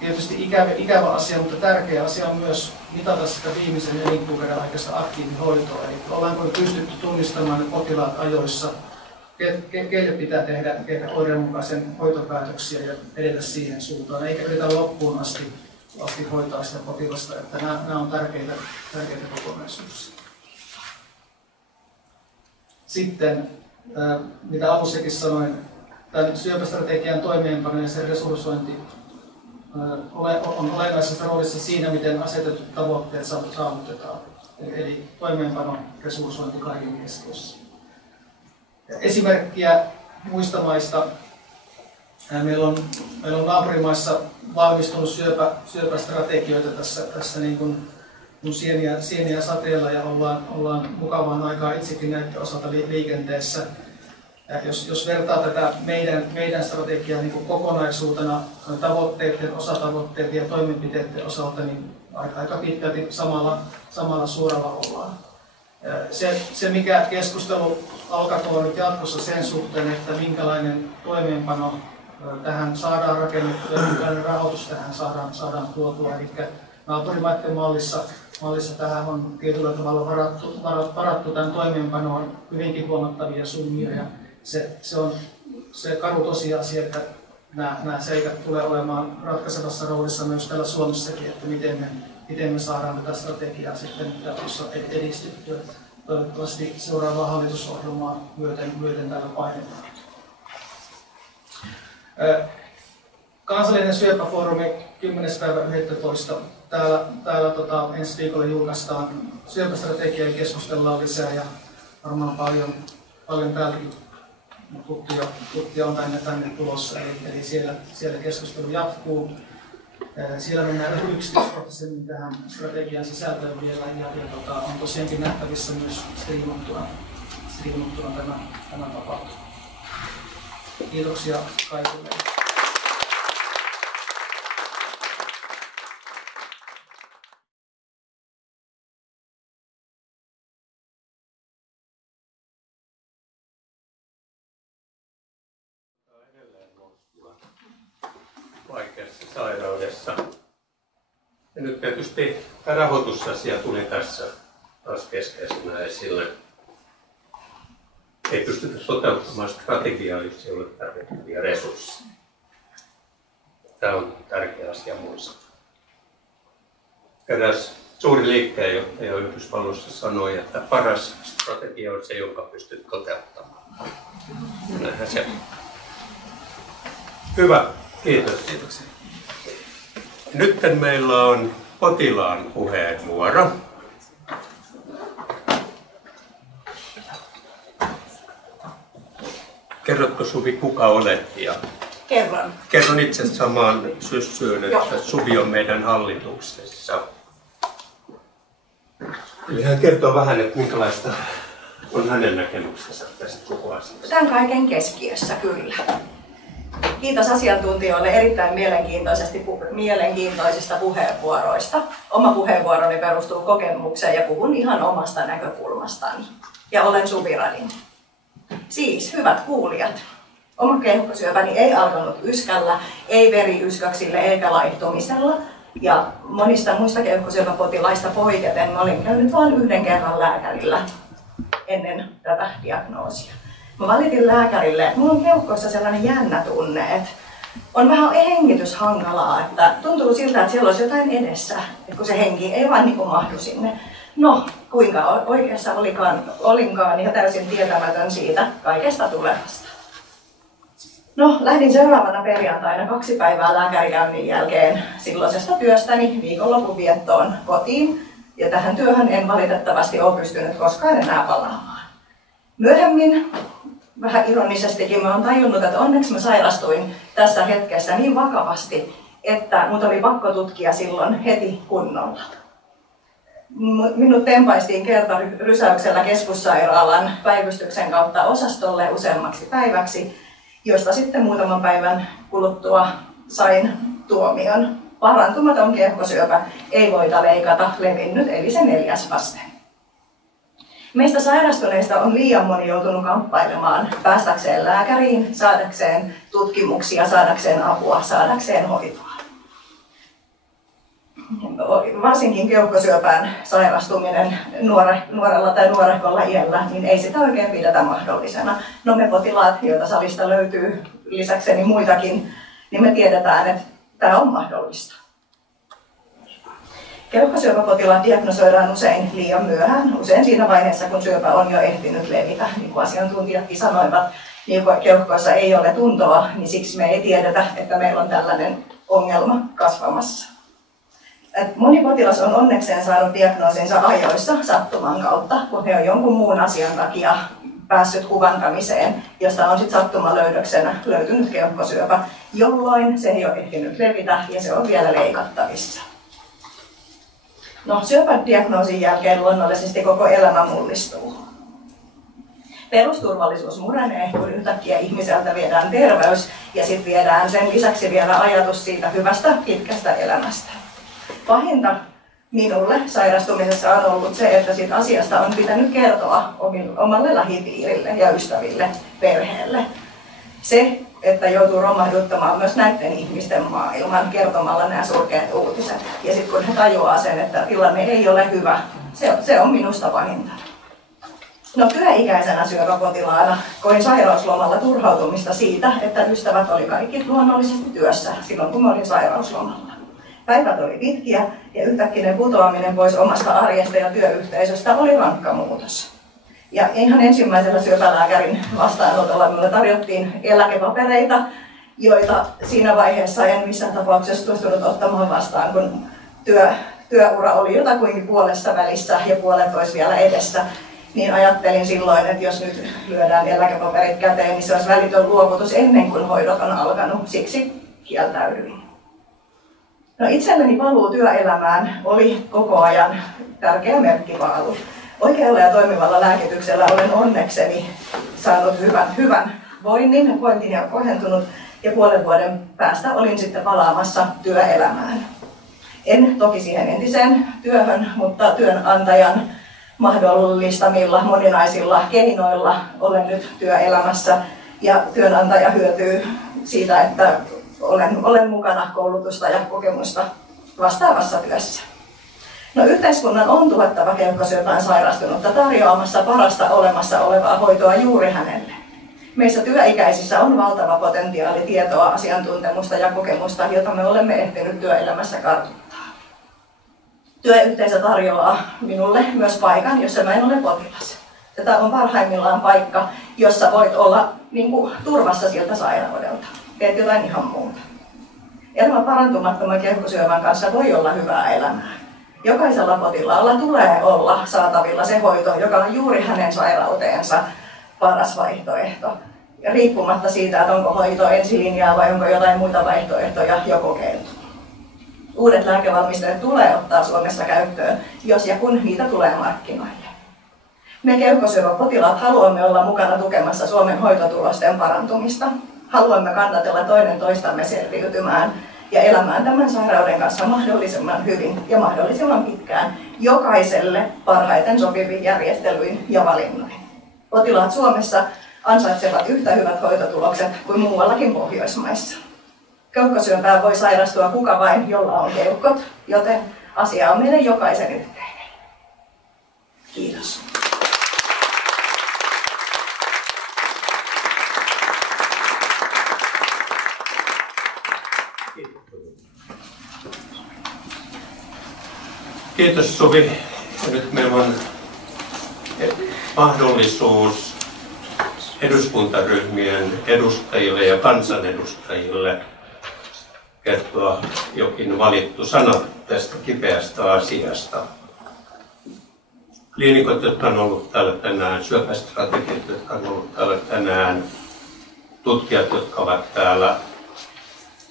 tietysti ikävä asia, mutta tärkeä asia on myös mitata sitä viimeisen elinkuukauden aikaista aktiivihoitoa. Eli ollaanko pystytty tunnistamaan ne potilaat ajoissa, keille pitää tehdä oireenmukaisen hoitopäätöksiä ja edetä siihen suuntaan, eikä yritä loppuun asti hoitaa sitä potilasta. Että nämä on tärkeitä kokonaisuuksia. Sitten mitä alussakin sanoin, tämän syöpästrategian toimeenpano ja sen resurssointi on olennaisessa roolissa siinä, miten asetetut tavoitteet saavutetaan. Eli toimeenpano, resurssointi kaiken keskiössä. Esimerkkiä muista maista. Meillä on naapurimaissa valmistunut syöpästrategioita tässä niin kuin sieniä sateella ja ollaan mukavaan aikaa itsekin näiden osalta liikenteessä. Jos vertaa tätä meidän strategiaa niin kuin kokonaisuutena tavoitteiden, osatavoitteiden ja toimenpiteiden osalta, niin aika pitkälti samalla suoralla ollaan. Se mikä keskustelu alkakoon nyt jatkossa sen suhteen, että minkälainen toimeenpano tähän saadaan rakennettua ja minkälainen rahoitus tähän saadaan tuotua. Eli naapurimaiden mallissa tähän on tietyllä tavalla varattu tämän toimeenpanoon hyvinkin huomattavia summia. Ja se on se karu tosiasia, että nämä seikat tulee olemaan ratkaisevassa roolissa myös täällä Suomessakin, että miten me saadaan tätä strategiaa sitten jatkossa edistettyä. Toivottavasti seuraavaa hallitusohjelmaa myöten täällä painetaan. Kansallinen syöpäfoorumi 10.11. Täällä ensi viikolla julkaistaan syöpästrategiaa ja keskustellaan lisää ja varmaan paljon täälläkin tutkia on tänne tulossa, eli siellä keskustelu jatkuu. Siellä mennään yksityiskohtaisemmin tähän strategian sisältöön vielä ja on tosiaankin nähtävissä myös striimattuna tämä tapahtuma. Kiitoksia kaikille. Vaikeassa sairaudessa. Ja nyt tietysti tämä rahoitusasia tuli tässä taas keskeisenä esille. Ei pystytä toteuttamaan strategiaa, jos ei ole tarvittavia resursseja. Tämä on tärkeä asia muistaa. Eräs suuri liikkeenjohtaja Yhdysvalloissa sanoi, että paras strategia on se, jonka pystyt toteuttamaan. Näinhän se on. Hyvä. Kiitos. Kiitoksia. Nyt meillä on potilaan puheenvuoro. Kerrotko Suvi, kuka olet? Ja kerron itse samaan syssyyn, että Suvi on meidän hallituksessa. Eli hän kertoo vähän, että minkälaista on hänen näkemyksensä tästä koko asiasta. Tämän kaiken keskiössä kyllä. Kiitos asiantuntijoille erittäin mielenkiintoisista puheenvuoroista. Oma puheenvuoroni perustuu kokemukseen ja puhun ihan omasta näkökulmastani. Ja olen Suvi Radin. Siis, hyvät kuulijat, oma keuhkosyöpäni ei alkanut yskällä, ei veriyskäksillä eikä laihtumisella. Ja monista muista keuhkosyöpäpotilaista poiketen mä olin käynyt vain yhden kerran lääkärillä ennen tätä diagnoosia. Mä valitin lääkärille, että mulla on keuhkoissa sellainen jännä tunne, että on vähän hengitys hankalaa, että tuntuu siltä, että siellä olisi jotain edessä, että kun se henki ei vaan niin kuin mahdu sinne. No, kuinka oikeassa olinkaan ja täysin tietämätön siitä kaikesta tulevasta. No, lähdin seuraavana perjantaina 2 päivää lääkärikäynnin jälkeen silloisesta työstäni viikonlopun viettoon kotiin. Ja tähän työhön en valitettavasti ole pystynyt koskaan enää palaamaan. Myöhemmin, vähän ironisestikin, mä oon tajunnut, että onneksi mä sairastuin tässä hetkessä niin vakavasti, että mut oli pakko tutkia silloin heti kunnolla. Minut tempaistiin kertarysäyksellä keskussairaalan päivystyksen kautta osastolle useammaksi päiväksi, josta sitten muutaman päivän kuluttua sain tuomion. Parantumaton keuhkosyöpä, ei voita leikata, levinnyt, eli se 4. aste. Meistä sairastuneista on liian moni joutunut kamppailemaan päästäkseen lääkäriin, saadakseen tutkimuksia, saadakseen apua, saadakseen hoitoa. Varsinkin keuhkosyöpään sairastuminen nuorella tai nuorehkolla iällä, niin ei sitä oikein pidetä mahdollisena. No me potilaat, joita salista löytyy lisäkseni muitakin, niin me tiedetään, että tämä on mahdollista. Keuhkosyöpäpotilaat diagnosoidaan usein liian myöhään, usein siinä vaiheessa, kun syöpä on jo ehtinyt levitä. Niin kuin asiantuntijatkin sanoivat, niin kun keuhkoissa ei ole tuntoa, niin siksi me ei tiedetä, että meillä on tällainen ongelma kasvamassa. Moni potilas on onnekseen saanut diagnoosinsa ajoissa sattuman kautta, kun he on jonkun muun asian takia päässyt kuvantamiseen, josta on sitten sattumalöydöksenä löytynyt keuhkosyöpä, jolloin se ei ole ehtinyt levitä ja se on vielä leikattavissa. No, syöpädiagnoosin jälkeen luonnollisesti koko elämä mullistuu. Perusturvallisuus murenee, kun yhtäkkiä ihmiseltä viedään terveys ja sitten viedään sen lisäksi vielä ajatus siitä hyvästä, pitkästä elämästä. Pahinta minulle sairastumisessa on ollut se, että siitä asiasta on pitänyt kertoa omalle lähipiirille ja ystäville, perheelle. Se että joutuu romahduttamaan myös näiden ihmisten maailman kertomalla nämä surkeat uutiset. Ja sitten kun he tajuaa sen, että tilanne ei ole hyvä, se on minusta pahinta. No, työikäisenä syöpäpotilaana koin sairauslomalla turhautumista siitä, että ystävät oli kaikki luonnollisesti työssä silloin, kun mä olin sairauslomalla. Päivät oli pitkiä ja yhtäkkinen putoaminen pois omasta arjesta ja työyhteisöstä oli rankka muutos. Ja ihan ensimmäisellä syöpälääkärin vastaanotolla minulle tarjottiin eläkepapereita, joita siinä vaiheessa en missään tapauksessa suostunut ottamaan vastaan, kun työura oli jotakuinkin puolessa välissä ja puolet olisi vielä edessä. Niin ajattelin silloin, että jos nyt lyödään eläkepaperit käteen, niin se olisi välitön luovutus ennen kuin hoidot on alkanut. Siksi kieltäydyin. No, itselleni paluu työelämään oli koko ajan tärkeä merkkipaalu. Oikealla ja toimivalla lääkityksellä olen onnekseni saanut hyvän voinnin, vointini on kohentunut ja puolen vuoden päästä olin sitten palaamassa työelämään. En toki siihen entiseen työhön, mutta työnantajan mahdollistamilla moninaisilla keinoilla olen nyt työelämässä ja työnantaja hyötyy siitä, että olen mukana koulutusta ja kokemusta vastaavassa työssä. No, yhteiskunnan on tuettava keuhkosyöpään sairastunutta tarjoamassa parasta olemassa olevaa hoitoa juuri hänelle. Meissä työikäisissä on valtava potentiaali tietoa, asiantuntemusta ja kokemusta, jota me olemme ehtineet työelämässä kartuttaa. Työyhteisö tarjoaa minulle myös paikan, jossa mä en ole potilas. Tätä on parhaimmillaan paikka, jossa voit olla turvassa siltä sairaudelta. Teet jotain ihan muuta. Elämä parantumattoman keuhkosyövän kanssa voi olla hyvää elämää. Jokaisella potilaalla tulee olla saatavilla se hoito, joka on juuri hänen sairauteensa paras vaihtoehto. Ja riippumatta siitä, että onko hoito ensilinjaa vai onko jotain muita vaihtoehtoja jo kokeiltu. Uudet lääkevalmisteet tulee ottaa Suomessa käyttöön, jos ja kun niitä tulee markkinoille. Me keuhkosyöpäpotilaat haluamme olla mukana tukemassa Suomen hoitotulosten parantumista. Haluamme kannatella toinen toistamme selviytymään ja elämään tämän sairauden kanssa mahdollisimman hyvin ja mahdollisimman pitkään jokaiselle parhaiten sopivin järjestelyin ja valinnoin. Potilaat Suomessa ansaitsevat yhtä hyvät hoitotulokset kuin muuallakin Pohjoismaissa. Keuhkosyöpään voi sairastua kuka vain, jolla on keuhkot, joten asia on meidän jokaisen yhteinen. Kiitos. Kiitos, Suvi. Nyt meillä on mahdollisuus eduskuntaryhmien edustajille ja kansanedustajille kertoa jokin valittu sana tästä kipeästä asiasta. Kliinikot, jotka on ollut täällä tänään, syöpästrategiat, jotka on ollut täällä tänään, tutkijat, jotka ovat täällä.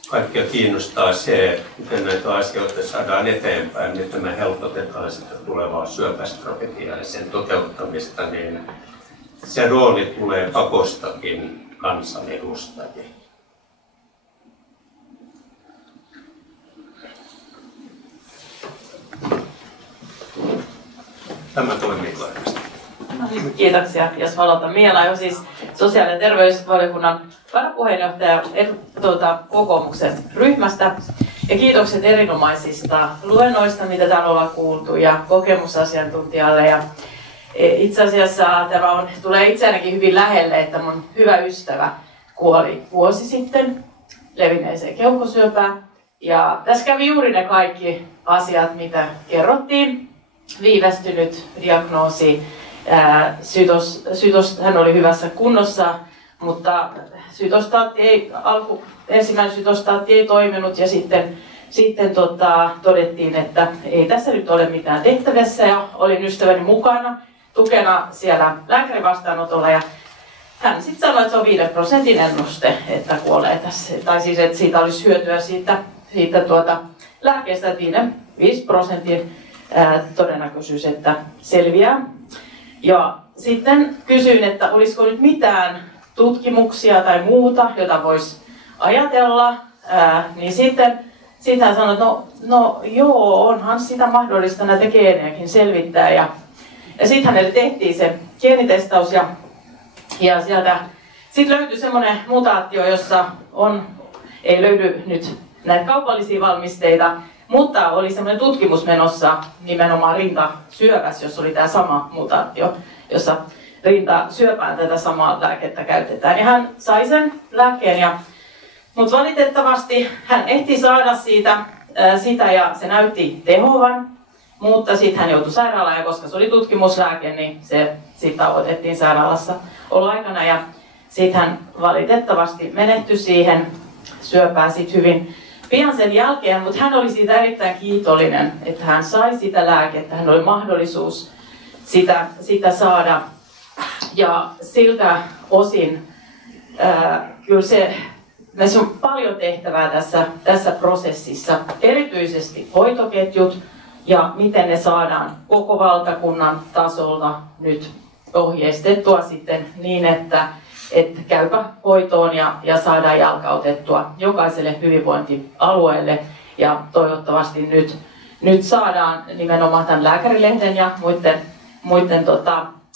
Kaikkia kiinnostaa se, miten näitä asioita saadaan eteenpäin, miten me helpotetaan sitä tulevaa syöpästrategiaa ja sen toteuttamista, niin se rooli tulee pakostakin kansanedustajille. Tämä toimii varmasti. Kiitoksia. Jos aloitan, Miela jo siis sosiaali- ja terveysvaliokunnan varapuheenjohtaja kokoomuksen ryhmästä. Ja kiitokset erinomaisista luennoista, mitä täällä ollaan kuultu, ja kokemusasiantuntijalle. Ja itse asiassa tämä tulee itseäänkin hyvin lähelle, että mun hyvä ystävä kuoli vuosi sitten levinneeseen keuhkosyöpään. Ja tässä kävi juuri ne kaikki asiat, mitä kerrottiin. Viivästynyt diagnoosi. Hän oli hyvässä kunnossa, mutta ensimmäinen sytostaatti ei toiminut ja sitten todettiin, että ei tässä nyt ole mitään tehtävissä ja olin ystäväni mukana tukena siellä lääkärin vastaanotolla ja hän sitten sanoi, että se on 5% ennuste, että kuolee tässä, tai siis että siitä olisi hyötyä siitä lääkkeestä, että 5% todennäköisyys, että selviää. Ja sitten kysyin, että olisiko nyt mitään tutkimuksia tai muuta, jota voisi ajatella, niin sitten hän sanoi, että no joo, onhan sitä mahdollista näitä geenejäkin selvittää. Ja sitten hänelle tehtiin se geenitestaus ja sieltä Sitten löytyi semmoinen mutaatio, jossa ei löydy nyt näitä kaupallisia valmisteita, mutta oli semmoinen tutkimus menossa nimenomaan rintasyövässä, jossa oli tämä sama mutaatio, jossa rintasyöpään tätä samaa lääkettä käytetään. Ja hän sai sen lääkkeen, mutta valitettavasti hän ehti saada sitä ja se näytti tehovan, mutta sitten hän joutui sairaalaan ja koska se oli tutkimuslääke, niin se sitten otettiin sairaalassa olla aikana ja sitten hän valitettavasti menehtyi siihen syöpään sitten hyvin pian sen jälkeen, mutta hän oli siitä erittäin kiitollinen, että hän sai sitä lääkettä, hän oli mahdollisuus sitä saada. Ja siltä osin kyllä meillä on paljon tehtävää tässä prosessissa, erityisesti hoitoketjut ja miten ne saadaan koko valtakunnan tasolta nyt ohjeistettua sitten niin, että käypä hoitoon ja saadaan jalkautettua jokaiselle hyvinvointialueelle ja toivottavasti nyt saadaan nimenomaan tämän lääkärilehden ja muiden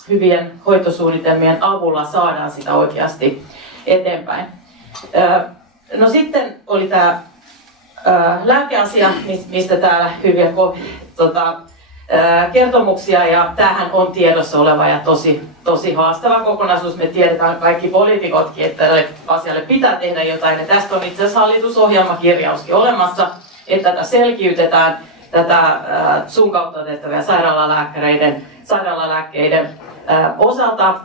hyvien hoitosuunnitelmien avulla saadaan sitä oikeasti eteenpäin. No sitten oli tämä lääkeasia, mistä täällä hyviä kertomuksia ja tämähän on tiedossa oleva ja tosi haastava kokonaisuus. Me tiedetään kaikki poliitikotkin, että tälle asialle pitää tehdä jotain ja tästä on itse asiassa hallitusohjelmakirjauskin olemassa, että tätä selkiytetään tätä sun kautta tehtäviä sairaalalääkkeiden osalta.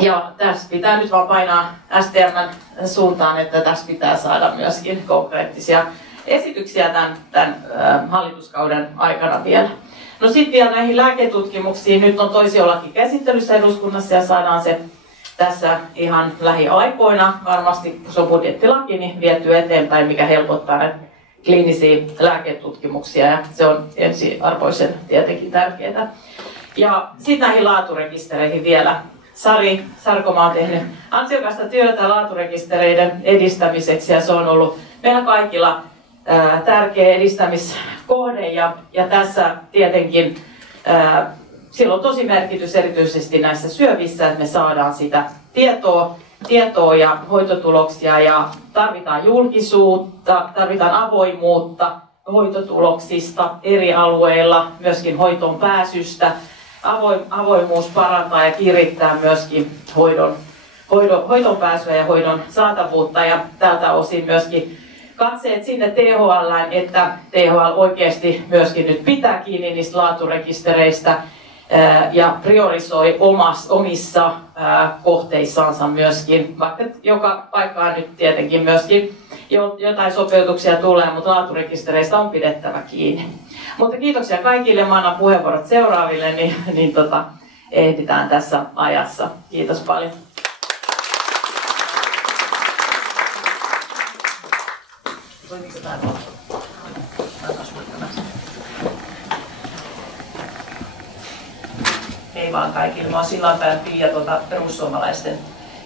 Ja tässä pitää nyt vaan painaa STM:n suuntaan, että tässä pitää saada myöskin konkreettisia esityksiä tämän hallituskauden aikana vielä. No sitten vielä näihin lääketutkimuksiin. Nyt on toisiolaki käsittelyssä eduskunnassa ja saadaan se tässä ihan lähiaikoina. Varmasti kun se on budjettilaki, niin vietyy eteenpäin, mikä helpottaa näitä kliinisiä lääketutkimuksia ja se on ensiarvoisen tietenkin tärkeää. Ja sitten näihin laaturekistereihin vielä. Sari Sarkomaa on tehnyt ansiokasta työtä laaturekistereiden edistämiseksi ja se on ollut meillä kaikilla tärkeä edistämiskohde ja tässä tietenkin sillä on tosi merkitys erityisesti näissä syövissä, että me saadaan sitä tietoa ja hoitotuloksia ja tarvitaan julkisuutta, tarvitaan avoimuutta hoitotuloksista eri alueilla, myöskin hoitoon pääsystä. Avoimuus parantaa ja kirittää myöskin hoidon pääsyä ja hoidon saatavuutta ja tältä osin myöskin katseet sinne THL:ään, että THL oikeasti myöskin nyt pitää kiinni niistä laaturekistereistä ja priorisoi omissa kohteissaansa myöskin, vaikka joka paikkaan nyt tietenkin myöskin jotain sopeutuksia tulee, mutta laaturekistereistä on pidettävä kiinni. Mutta kiitoksia kaikille, mä annan puheenvuorot seuraaville, niin ehditään tässä ajassa. Kiitos paljon. Hei vaan kaikille. Mä oon Sillanpään Pia perussuomalaisten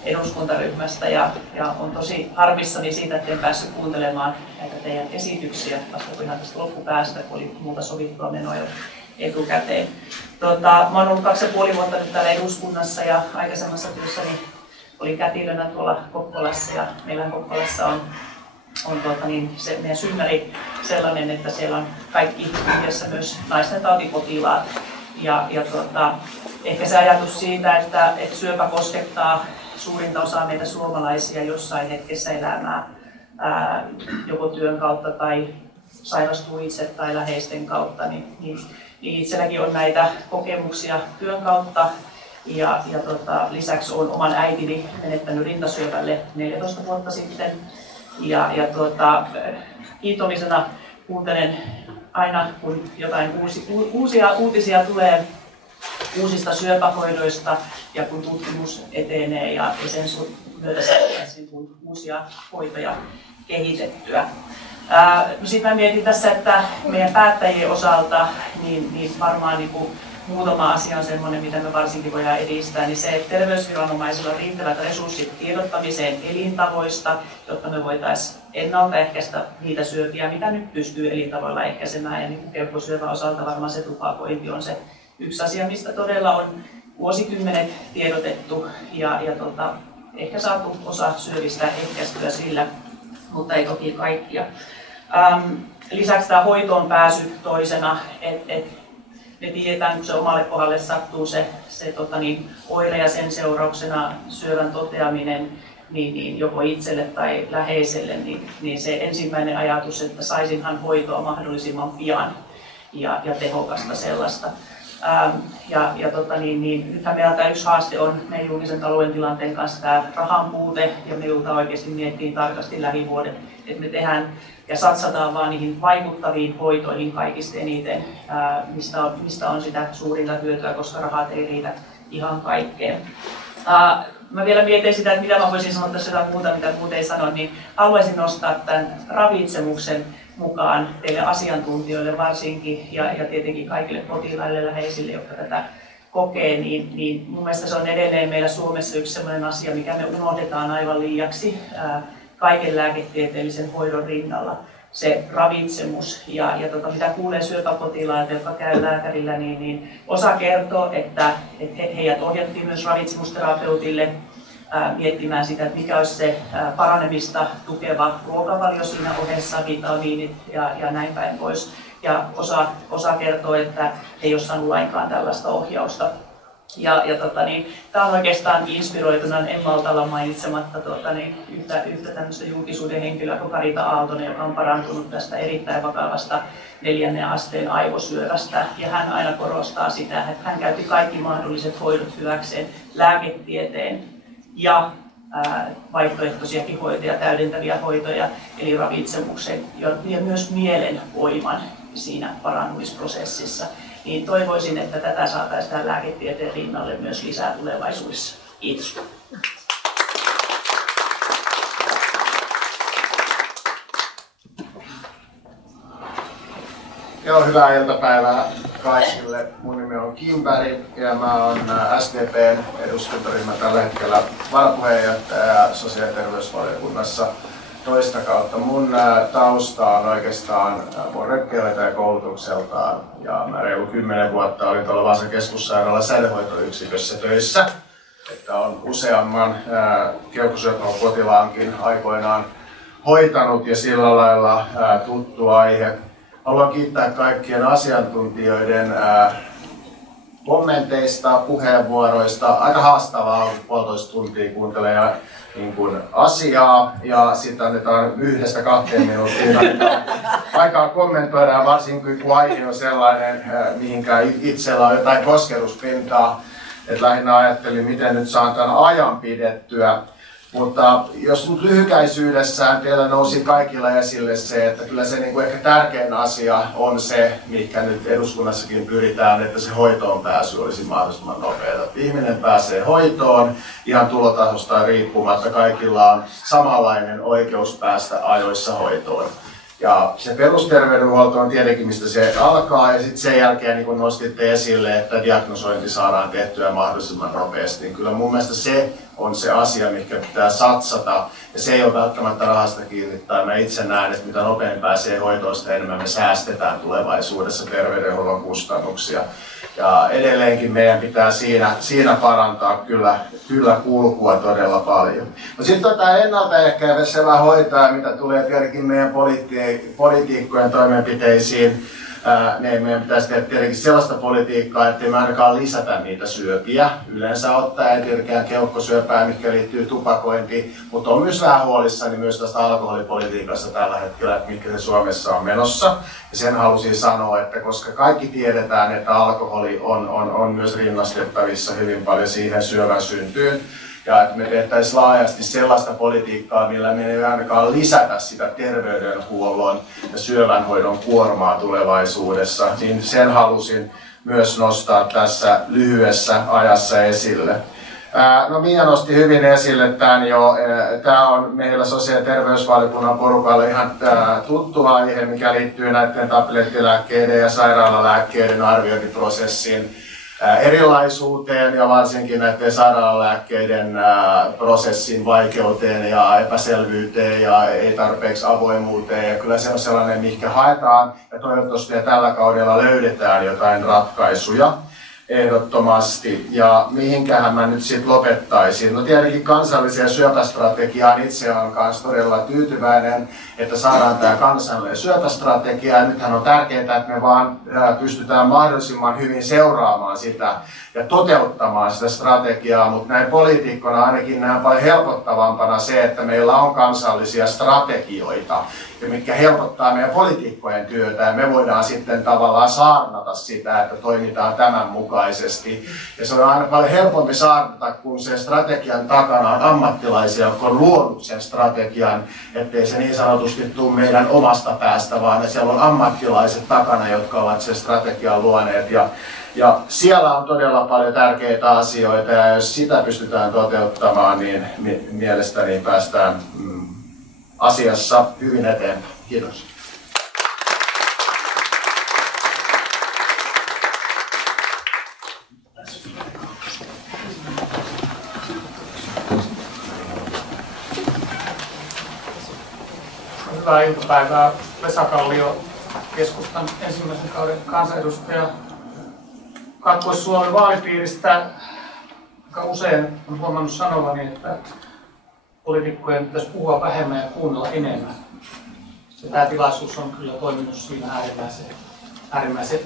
eduskuntaryhmästä ja on tosi harmissani siitä, että en päässyt kuuntelemaan näitä teidän esityksiä vasta ihan tästä loppupäästä, kun oli muuta sovittua menoa jo etukäteen. Mä oon ollut 2,5 vuotta nyt täällä eduskunnassa ja aikaisemmassa työssäni olin kätilönä tuolla Kokkolassa ja meillä Kokkolassa on se meidän synnäri sellainen, että siellä on kaikki yhdessä myös naisten tautipotilaat. Ja ehkä se ajatus siitä, että syöpä koskettaa suurinta osaa meitä suomalaisia jossain hetkessä elämää, joko työn kautta tai sairastuu itse tai läheisten kautta, niin itselläkin on näitä kokemuksia työn kautta. Ja lisäksi olen oman äitini menettänyt rintasyöpälle 14 vuotta sitten. Kiitollisena kuuntelen aina, kun jotain uusia uutisia tulee uusista syöpähoidoista ja kun tutkimus etenee ja sen myötä saataisiin uusia hoitoja kehitettyä. Sitten mä mietin tässä, että meidän päättäjien osalta niin varmaan muutama asia on sellainen, mitä me varsinkin voidaan edistää, niin se, että terveysviranomaisilla on riittävät resurssit tiedottamiseen elintavoista, jotta me voitaisiin ennaltaehkäistä niitä syöpiä, mitä nyt pystyy elintavoilla ehkäisemään. Ja niin keuhkosyövän osalta varmaan se tupakointi on se yksi asia, mistä todella on vuosikymmenet tiedotettu ja ehkä saatu osa syövistä ehkäistyä sillä, mutta ei toki kaikkia. Lisäksi tämä hoitoon pääsy toisena, että me tiedetään, kun se omalle kohdalle sattuu se oire ja sen seurauksena syövän toteaminen niin joko itselle tai läheiselle, niin se ensimmäinen ajatus, että saisinhan hoitoa mahdollisimman pian ja tehokasta sellaista. Nythän meillä tämä yksi haaste on meidän julkisen talouden tilanteen kanssa tämä rahan puute, ja me joudutaan oikeasti miettimään tarkasti lähivuodet, että me tehdään ja satsataan vaan niihin vaikuttaviin hoitoihin kaikista eniten, mistä on sitä suurinta hyötyä, koska rahat ei riitä ihan kaikkeen. Mä vielä mietin sitä, että mitä mä voisin sanoa tässä jotain muuta, mitä muut ei sano, niin haluaisin nostaa tämän ravitsemuksen mukaan teille asiantuntijoille varsinkin ja tietenkin kaikille potilaille läheisille, jotka tätä kokee, niin mun mielestä se on edelleen meillä Suomessa yksi sellainen asia, mikä me unohdetaan aivan liiaksi kaiken lääketieteellisen hoidon rinnalla. Se ravitsemus ja mitä kuulee syöpäpotilailta, jotka käy lääkärillä, niin osa kertoo, että heidät ohjattiin myös ravitsemusterapeutille miettimään sitä, että mikä olisi se paranemista tukeva ruokavalio siinä ohessa, vitamiinit ja näin päin pois. Ja osa kertoo, että he ei ole saanut lainkaan tällaista ohjausta. Tämä on oikeastaan inspiroituna, en malta olla mainitsematta yhtä tämmöistä julkisuuden henkilöä kuin Karita Aaltonen, joka on parantunut tästä erittäin vakavasta 4. asteen aivosyövästä. Ja hän aina korostaa sitä, että hän käytti kaikki mahdolliset hoidot hyväkseen, lääketieteen ja vaihtoehtoisiakin hoitoja, täydentäviä hoitoja, eli ravitsemuksen ja myös mielen voiman siinä parannumisprosessissa. Niin toivoisin, että tätä saataisiin tähän lääketieteen rinnalle myös lisää tulevaisuudessa. Kiitos. Joo, hyvää iltapäivää kaikille. Mun nimi on Kim Berg ja mä oon SDP:n eduskuntaryhmän tällä hetkellä varapuheenjohtaja sosiaali- ja terveysvaliokunnassa toista kautta. Mun tausta on oikeastaan röntgenhoitaja koulutukseltaan ja mä reilu 10 vuotta olin tuolla Vaasan keskussairaalan sädehoitoyksikössä töissä. Että on useamman keuhkosyöpäpotilaankin aikoinaan hoitanut ja sillä lailla tuttu aihe. Haluan kiittää kaikkien asiantuntijoiden kommenteista, puheenvuoroista. Aika haastavaa on 1,5 tuntia kuuntelemaan asiaa ja sitten annetaan 1–2 minuuttia aikaa kommentoida, ja varsinkin kun aihe on sellainen, mihinkä itsellä on jotain kosketuspintaa. Että lähinnä ajattelin, miten nyt saan tämän ajan pidettyä. Mutta jos nyt lyhykäisyydessään teillä nousi kaikilla esille se, että kyllä se ehkä tärkein asia on se, mikä nyt eduskunnassakin pyritään, että se hoitoon pääsy olisi mahdollisimman nopeaa. Ihminen pääsee hoitoon ihan tulotasosta riippumatta, kaikilla on samanlainen oikeus päästä ajoissa hoitoon. Ja se perusterveydenhuolto on tietenkin, mistä se alkaa, ja sitten sen jälkeen, niin kuin nostitte esille, että diagnosointi saadaan tehtyä mahdollisimman nopeasti, niin kyllä mun mielestä se on se asia, mikä pitää satsata, ja se ei ole välttämättä rahasta kiinni, tai mä itse näen, että mitä nopeammin pääsee hoitoon, sitä enemmän me säästetään tulevaisuudessa terveydenhuollon kustannuksia. Ja edelleenkin meidän pitää siinä parantaa kyllä kulkua todella paljon. No sitten ennaltaehkäisevää hoitoa, mitä tulee tietenkin meidän politiikkojen toimenpiteisiin, niin meidän pitäisi tehdä tietenkin sellaista politiikkaa, ettei me ainakaan lisätä niitä syöpiä. Yleensä ottaen tietenkään keuhkosyöpää, mitkä liittyy tupakointiin, mutta on myös vähän huolissani myös tästä alkoholipolitiikasta tällä hetkellä, että mitkä se Suomessa on menossa. Ja sen halusin sanoa, että koska kaikki tiedetään, että alkoholi on myös rinnastettavissa hyvin paljon siihen syövän syntyyn, ja että me tehtäisiin laajasti sellaista politiikkaa, millä me ei ainakaan lisätä sitä terveydenhuollon ja syövänhoidon kuormaa tulevaisuudessa, niin sen halusin myös nostaa tässä lyhyessä ajassa esille. No Mia nosti hyvin esille tämän jo. Tämä on meillä sosiaali- ja terveysvaliokunnan porukalle ihan tuttu aihe, mikä liittyy näiden tablettilääkkeiden ja sairaalalääkkeiden arviointiprosessiin. Erilaisuuteen ja varsinkin näiden sairaalalääkkeiden prosessin vaikeuteen ja epäselvyyteen ja ei tarpeeksi avoimuuteen. Ja kyllä se on sellainen, mihinkä haetaan ja toivottavasti tällä kaudella löydetään jotain ratkaisuja. ehdottomasti. Ja mihinkähän mä nyt sitten lopettaisin? No tietenkin kansalliseen syöpästrategiaan itse olen kanssa todella tyytyväinen, että saadaan tämä kansallinen syöpästrategia. Ja nythän on tärkeää, että me vaan pystytään mahdollisimman hyvin seuraamaan sitä ja toteuttamaan sitä strategiaa, mutta näin poliitikkona ainakin näen paljon helpottavampana se, että meillä on kansallisia strategioita, ja mitkä helpottaa meidän poliitikkojen työtä, ja me voidaan sitten tavallaan saarnata sitä, että toimitaan tämän mukaisesti. Ja se on aina paljon helpompi saarnata, kun sen strategian takana on ammattilaisia, jotka on luonut sen strategian, ettei se niin sanotusti tule meidän omasta päästä, vaan siellä on ammattilaiset takana, jotka ovat sen strategian luoneet. Ja siellä on todella paljon tärkeitä asioita, ja jos sitä pystytään toteuttamaan, niin mielestäni päästään asiassa hyvin eteenpäin. Kiitos. Hyvää iltapäivää. Vesa Kallio, keskustan ensimmäisen kauden kansanedustaja Kaakkois-Suomen vaalipiiristä. Aika usein olen huomannut sanovani, että poliitikkojen pitäisi puhua vähemmän ja kuunnella enemmän. Ja tämä tilaisuus on kyllä toiminut siinä äärimmäisen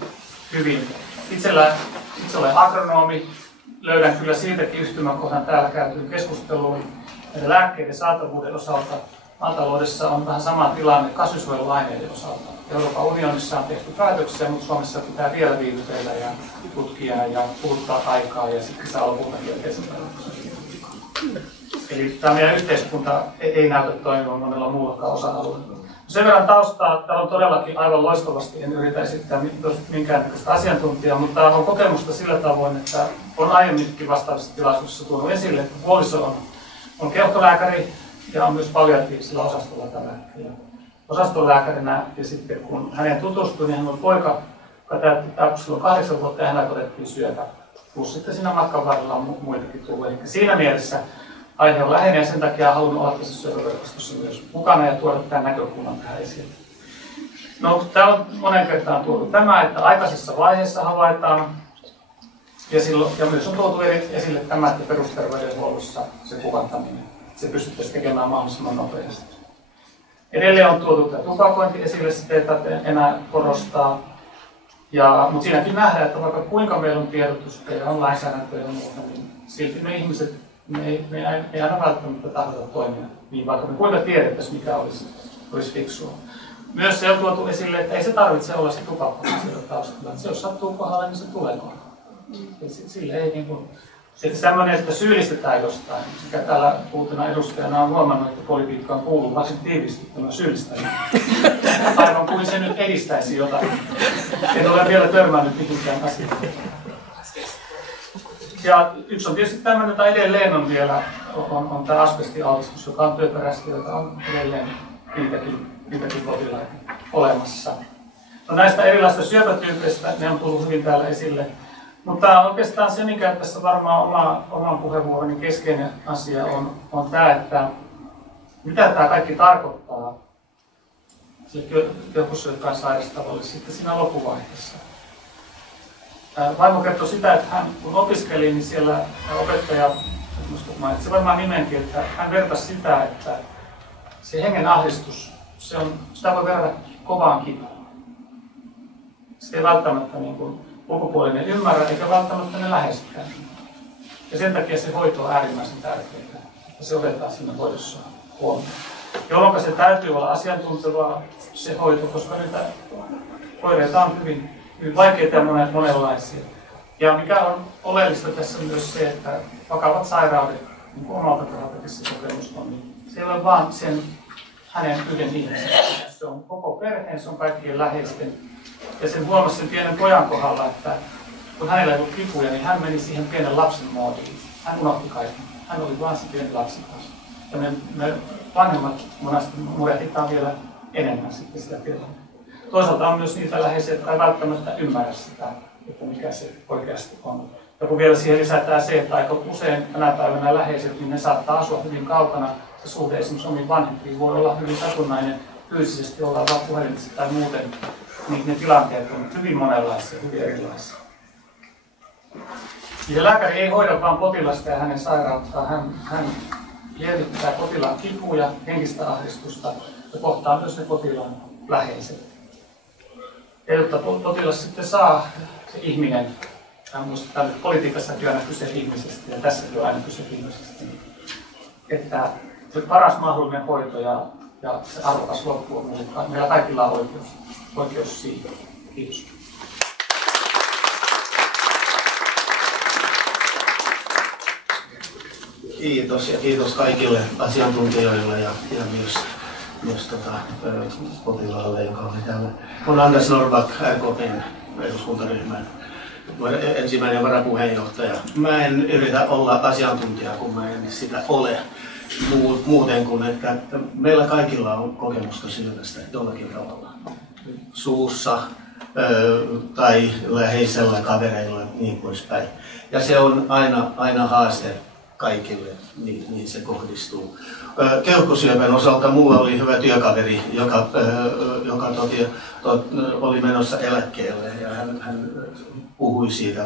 hyvin. Itse olen agronomi. Löydän kyllä siitäkin yhtymäkohdan täällä käytyyn keskusteluun. Lääkkeiden saatavuuden osalta maataloudessa on vähän sama tilanne kasvinsuojeluaineiden osalta. Euroopan unionissa on tehty päätöksiä, mutta Suomessa pitää vielä viivytellä ja tutkia ja kuluttaa aikaa ja sitten saa lopulta kielteisen päätöksen. Eli tämä meidän yhteiskunta ei näytä toimivan monella muullakaan osa-alueella. Sen verran taustaa, täällä on todellakin aivan loistavasti, en yritä esittää minkäännäköistä asiantuntijaa, mutta on kokemusta sillä tavoin, että on aiemminkin vastaavissa tilaisuuksissa tuonut esille, että puoliso on keuhkolääkäri ja on myös palliatiivisella osastolla tällä hetkellä osastolääkärinä. Ja sitten kun hänen tutustui, niin hän on poika, joka täytti silloin 8 vuotta ja hänellä todettiin syöpä. Plus sitten siinä matkan varrella on muitakin tullut. Eli siinä mielessä aihe on läheinen ja sen takia haluan olla tässä syöpäverkostossa myös mukana ja tuoda tämän näkökulman tähän esille. No, täällä on monen kertaan tuotu tämä, että aikaisessa vaiheessa havaitaan ja myös on tuotu esille tämä, että perusterveydenhuollossa se kuvantaminen, se pystyttäisiin tekemään mahdollisimman nopeasti. Edelleen on tuotu tämä tupakointi esille, sitä ei tarvitse enää korostaa. Mutta siinäkin nähdään, että vaikka kuinka meillä on tiedotusta ja on lainsäädäntöä ja muuta, niin silti me ihmiset me ei aina välttämättä tahdota toimia niin, vaikka me kuinka tiedettäisiin, mikä olisi fiksua. Myös se on tuotu esille, että ei se tarvitse olla se tupakointi siellä taustalla. Se jos sattuu kohdalle, niin se tulee kohdalle. Sille ei niin kuin, sellainen, että syyllistetään jostain, mikä täällä uutena edustajana on huomannut, että politiikkaan kuuluu varsin tiivisti tämä syyllistäminen. Aivan kuin se nyt edistäisi jotain. En ole vielä törmännyt mihinkään asiaan. Ja yksi on tietysti tämmöinen, jota edelleen on vielä, on tämä asbestialtistus, joka on työperäistä, jota on edelleen niitäkin potilaita olemassa. No näistä erilaisista syöpätyypeistä, ne on tullut hyvin täällä esille. Mutta oikeastaan se, mikä tässä varmaan oman puheenvuoroni keskeinen asia on tämä, että mitä tämä kaikki tarkoittaa sille keuhkosyöpään sairastavalle sitten siinä loppuvaiheessa. Vaimo kertoi sitä, että hän kun opiskeli, niin siellä opettaja mainitsi varmaan nimenkin, että hän vertasi sitä, että se hengen ahdistus, sitä voi verrata kovaan kipuun. Se ei välttämättä niin kuin ulkopuolinen ymmärrä, eikä välttämättä ne läheskään. Ja sen takia se hoito on äärimmäisen tärkeää, että se otetaan siinä hoidossa huomioon. Jolloin se täytyy olla asiantuntevaa se hoito, koska niitä oireita on hyvin vaikeita ja monenlaisia. Ja mikä on oleellista tässä myös se, että vakavat sairaudet, niin kuin omalta terapeutisessa kokemus on, niin se ei ole vain sen hänen yhden ihmisen. Se on koko perheen, se on kaikkien läheisten. Ja sen huomasi sen pienen pojan kohdalla, että kun hänellä ei ollut kipuja, niin hän meni siihen pienen lapsen moodiin. Hän unohti kaiken. Hän oli vain se pieni lapsen kanssa. Ja me vanhemmat monesti murehditaan vielä enemmän sitten sitä tilannetta. Toisaalta on myös niitä läheisiä, jotka ei välttämättä ymmärrä sitä, että mikä se oikeasti on. Ja kun vielä siihen lisätään se, että aika usein tänä päivänä läheiset, niin ne saattaa asua hyvin kaukana. Se suhde esimerkiksi omiin vanhempiin voi olla hyvin satunnainen, fyysisesti ollaan vaan puhelimessa tai muuten. Niin ne tilanteet on hyvin monenlaisia, hyvin erilaisia. Ja lääkäri ei hoida vain potilasta ja hänen sairauttaan. Hän lievittää potilaan kipuja, henkistä ahdistusta ja kohtaa myös ne potilaan läheiset. Ja jotta potilas sitten saa se ihminen, politiikassakin on aina kyse ihmisestä ja tässäkin on aina kyse ihmisestä, että se paras mahdollinen hoito ja se arvokas loppu on meillä kaikilla on oikeus siihen. Kiitos. Kiitos ja kiitos kaikille asiantuntijoille ja myös potilaalle, joka oli täällä. Olen Anders Norrback, RKP:n eduskuntaryhmän ensimmäinen varapuheenjohtaja. Mä en yritä olla asiantuntija, kun mä en sitä ole muuten kuin, että meillä kaikilla on kokemusta syövästä jollakin tavalla. Suussa tai läheisellä kavereilla niin poispäin. Ja se on aina haaste kaikille, niin se kohdistuu. Keuhkosyövän osalta mulla oli hyvä työkaveri, joka oli menossa eläkkeelle ja hän puhui siitä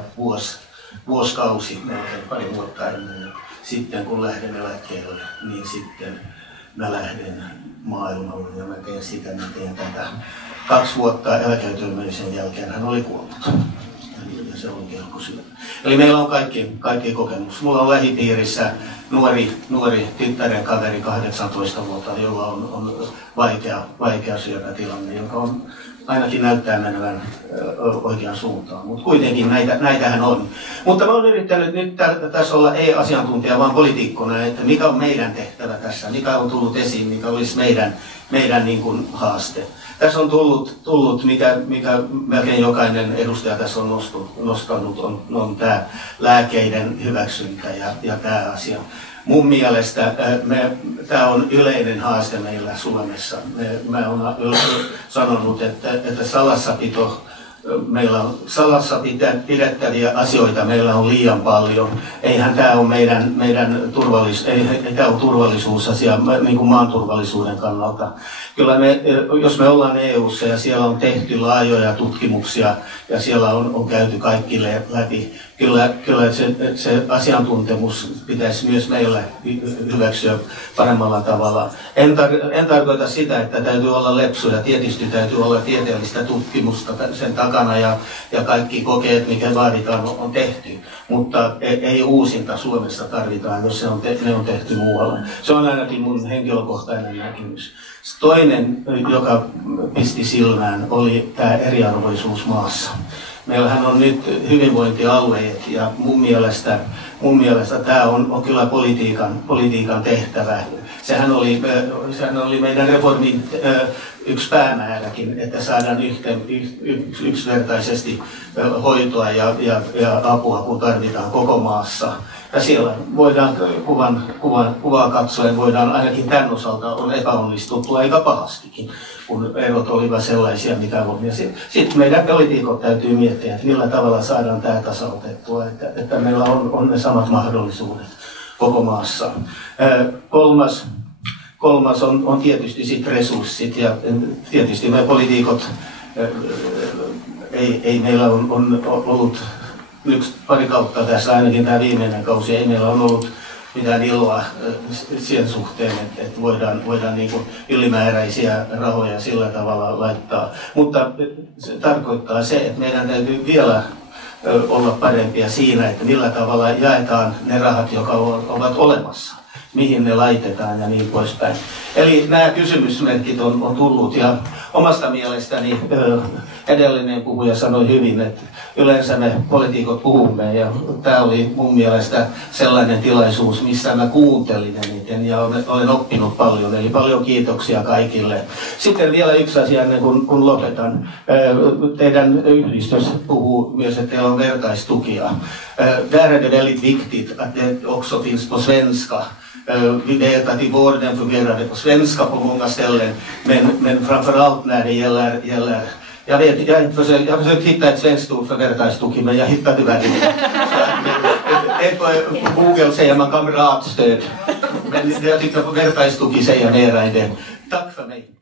vuosikausi, melkein pari vuotta ennen. Sitten kun lähden eläkkeelle, niin sitten mä lähden maailmalle ja mä teen tätä. 2 vuotta eläkäytymisen jälkeen hän oli kuollut. Ja se oli keuhkosyövä. Eli meillä on kaikki kokemus. Mulla on lähipiirissä nuori tyttären kaveri 18 vuotta, jolla on vaikea syöpätilanne, joka on ainakin näyttää menevän oikeaan suuntaan. Mutta kuitenkin näitähän on. Mutta mä olen yrittänyt nyt tässä olla ei asiantuntija, vaan poliitikkona, että mikä on meidän tehtävä tässä, mikä on tullut esiin, mikä olisi meidän niin kuin haaste. Tässä on tullut mikä melkein jokainen edustaja tässä on nostanut, on tämä lääkeiden hyväksyntä ja tämä asia. Mun mielestä tämä on yleinen haaste meillä Suomessa. Mä olen sanonut, että meillä on salassa pidettäviä asioita, meillä on liian paljon. Eihän tämä ole meidän turvallisuusasia niin kuin maan turvallisuuden kannalta. Kyllä jos me ollaan EU:ssa ja siellä on tehty laajoja tutkimuksia ja siellä on käyty kaikki läpi, kyllä se asiantuntemus pitäisi myös meillä hyväksyä paremmalla tavalla. En tarkoita sitä, että täytyy olla lepsuja. Tietysti täytyy olla tieteellistä tutkimusta sen takana ja kaikki kokeet, mikä vaaditaan, on tehty. Mutta ei uusinta Suomessa tarvitaan, jos ne on tehty muualla. Se on ainakin mun henkilökohtainen näkemys. Toinen, joka pisti silmään, oli tämä eriarvoisuus maassa. Meillähän on nyt hyvinvointialueet ja mun mielestä tämä on kyllä politiikan tehtävä. Sehän oli meidän reformin yksi päämääräkin, että saadaan yksivertaisesti hoitoa ja apua, kun tarvitaan koko maassa. Ja siellä voidaan kuvaa katsoen, voidaan ainakin tämän osalta on epäonnistuttu aika pahastikin, kun erot olivat sellaisia, mitä on. Ja sitten meidän poliitikot täytyy miettiä, että millä tavalla saadaan tämä tasautettua, että meillä on ne samat mahdollisuudet koko maassa. Kolmas on tietysti sit resurssit ja tietysti me poliitikot, ei meillä on ollut pari kautta tässä, ainakin tämä viimeinen kausi, ei meillä on ollut mitään iloa sen suhteen, että voidaan niin kuin ylimääräisiä rahoja sillä tavalla laittaa. Mutta se tarkoittaa se, että meidän täytyy vielä olla parempia siinä, että millä tavalla jaetaan ne rahat, jotka ovat olemassa, mihin ne laitetaan ja niin poispäin. Eli nämä kysymysmerkit on tullut ja omasta mielestäni edellinen puhuja sanoi hyvin, että yleensä me poliitikot puhumme ja tämä oli mun mielestä sellainen tilaisuus, missä mä kuuntelin eniten ja olen oppinut paljon, eli paljon kiitoksia kaikille. Sitten vielä yksi asia ennen kuin lopetan. Teidän yhdistys puhuu myös, että teillä on vertaistukia. Där är det väldigt viktigt att det också finns på svenska. Vi vet att i vården fungerar det på svenska på många ställen, men framförallt när det gäller jag har försökt hitta ett svenskt ord för vertaistuki, men jag hittade tyvärr inte. På Google säger man kamratstöd, men jag tycker på vertaistuki säger mera än det. Tack för mig.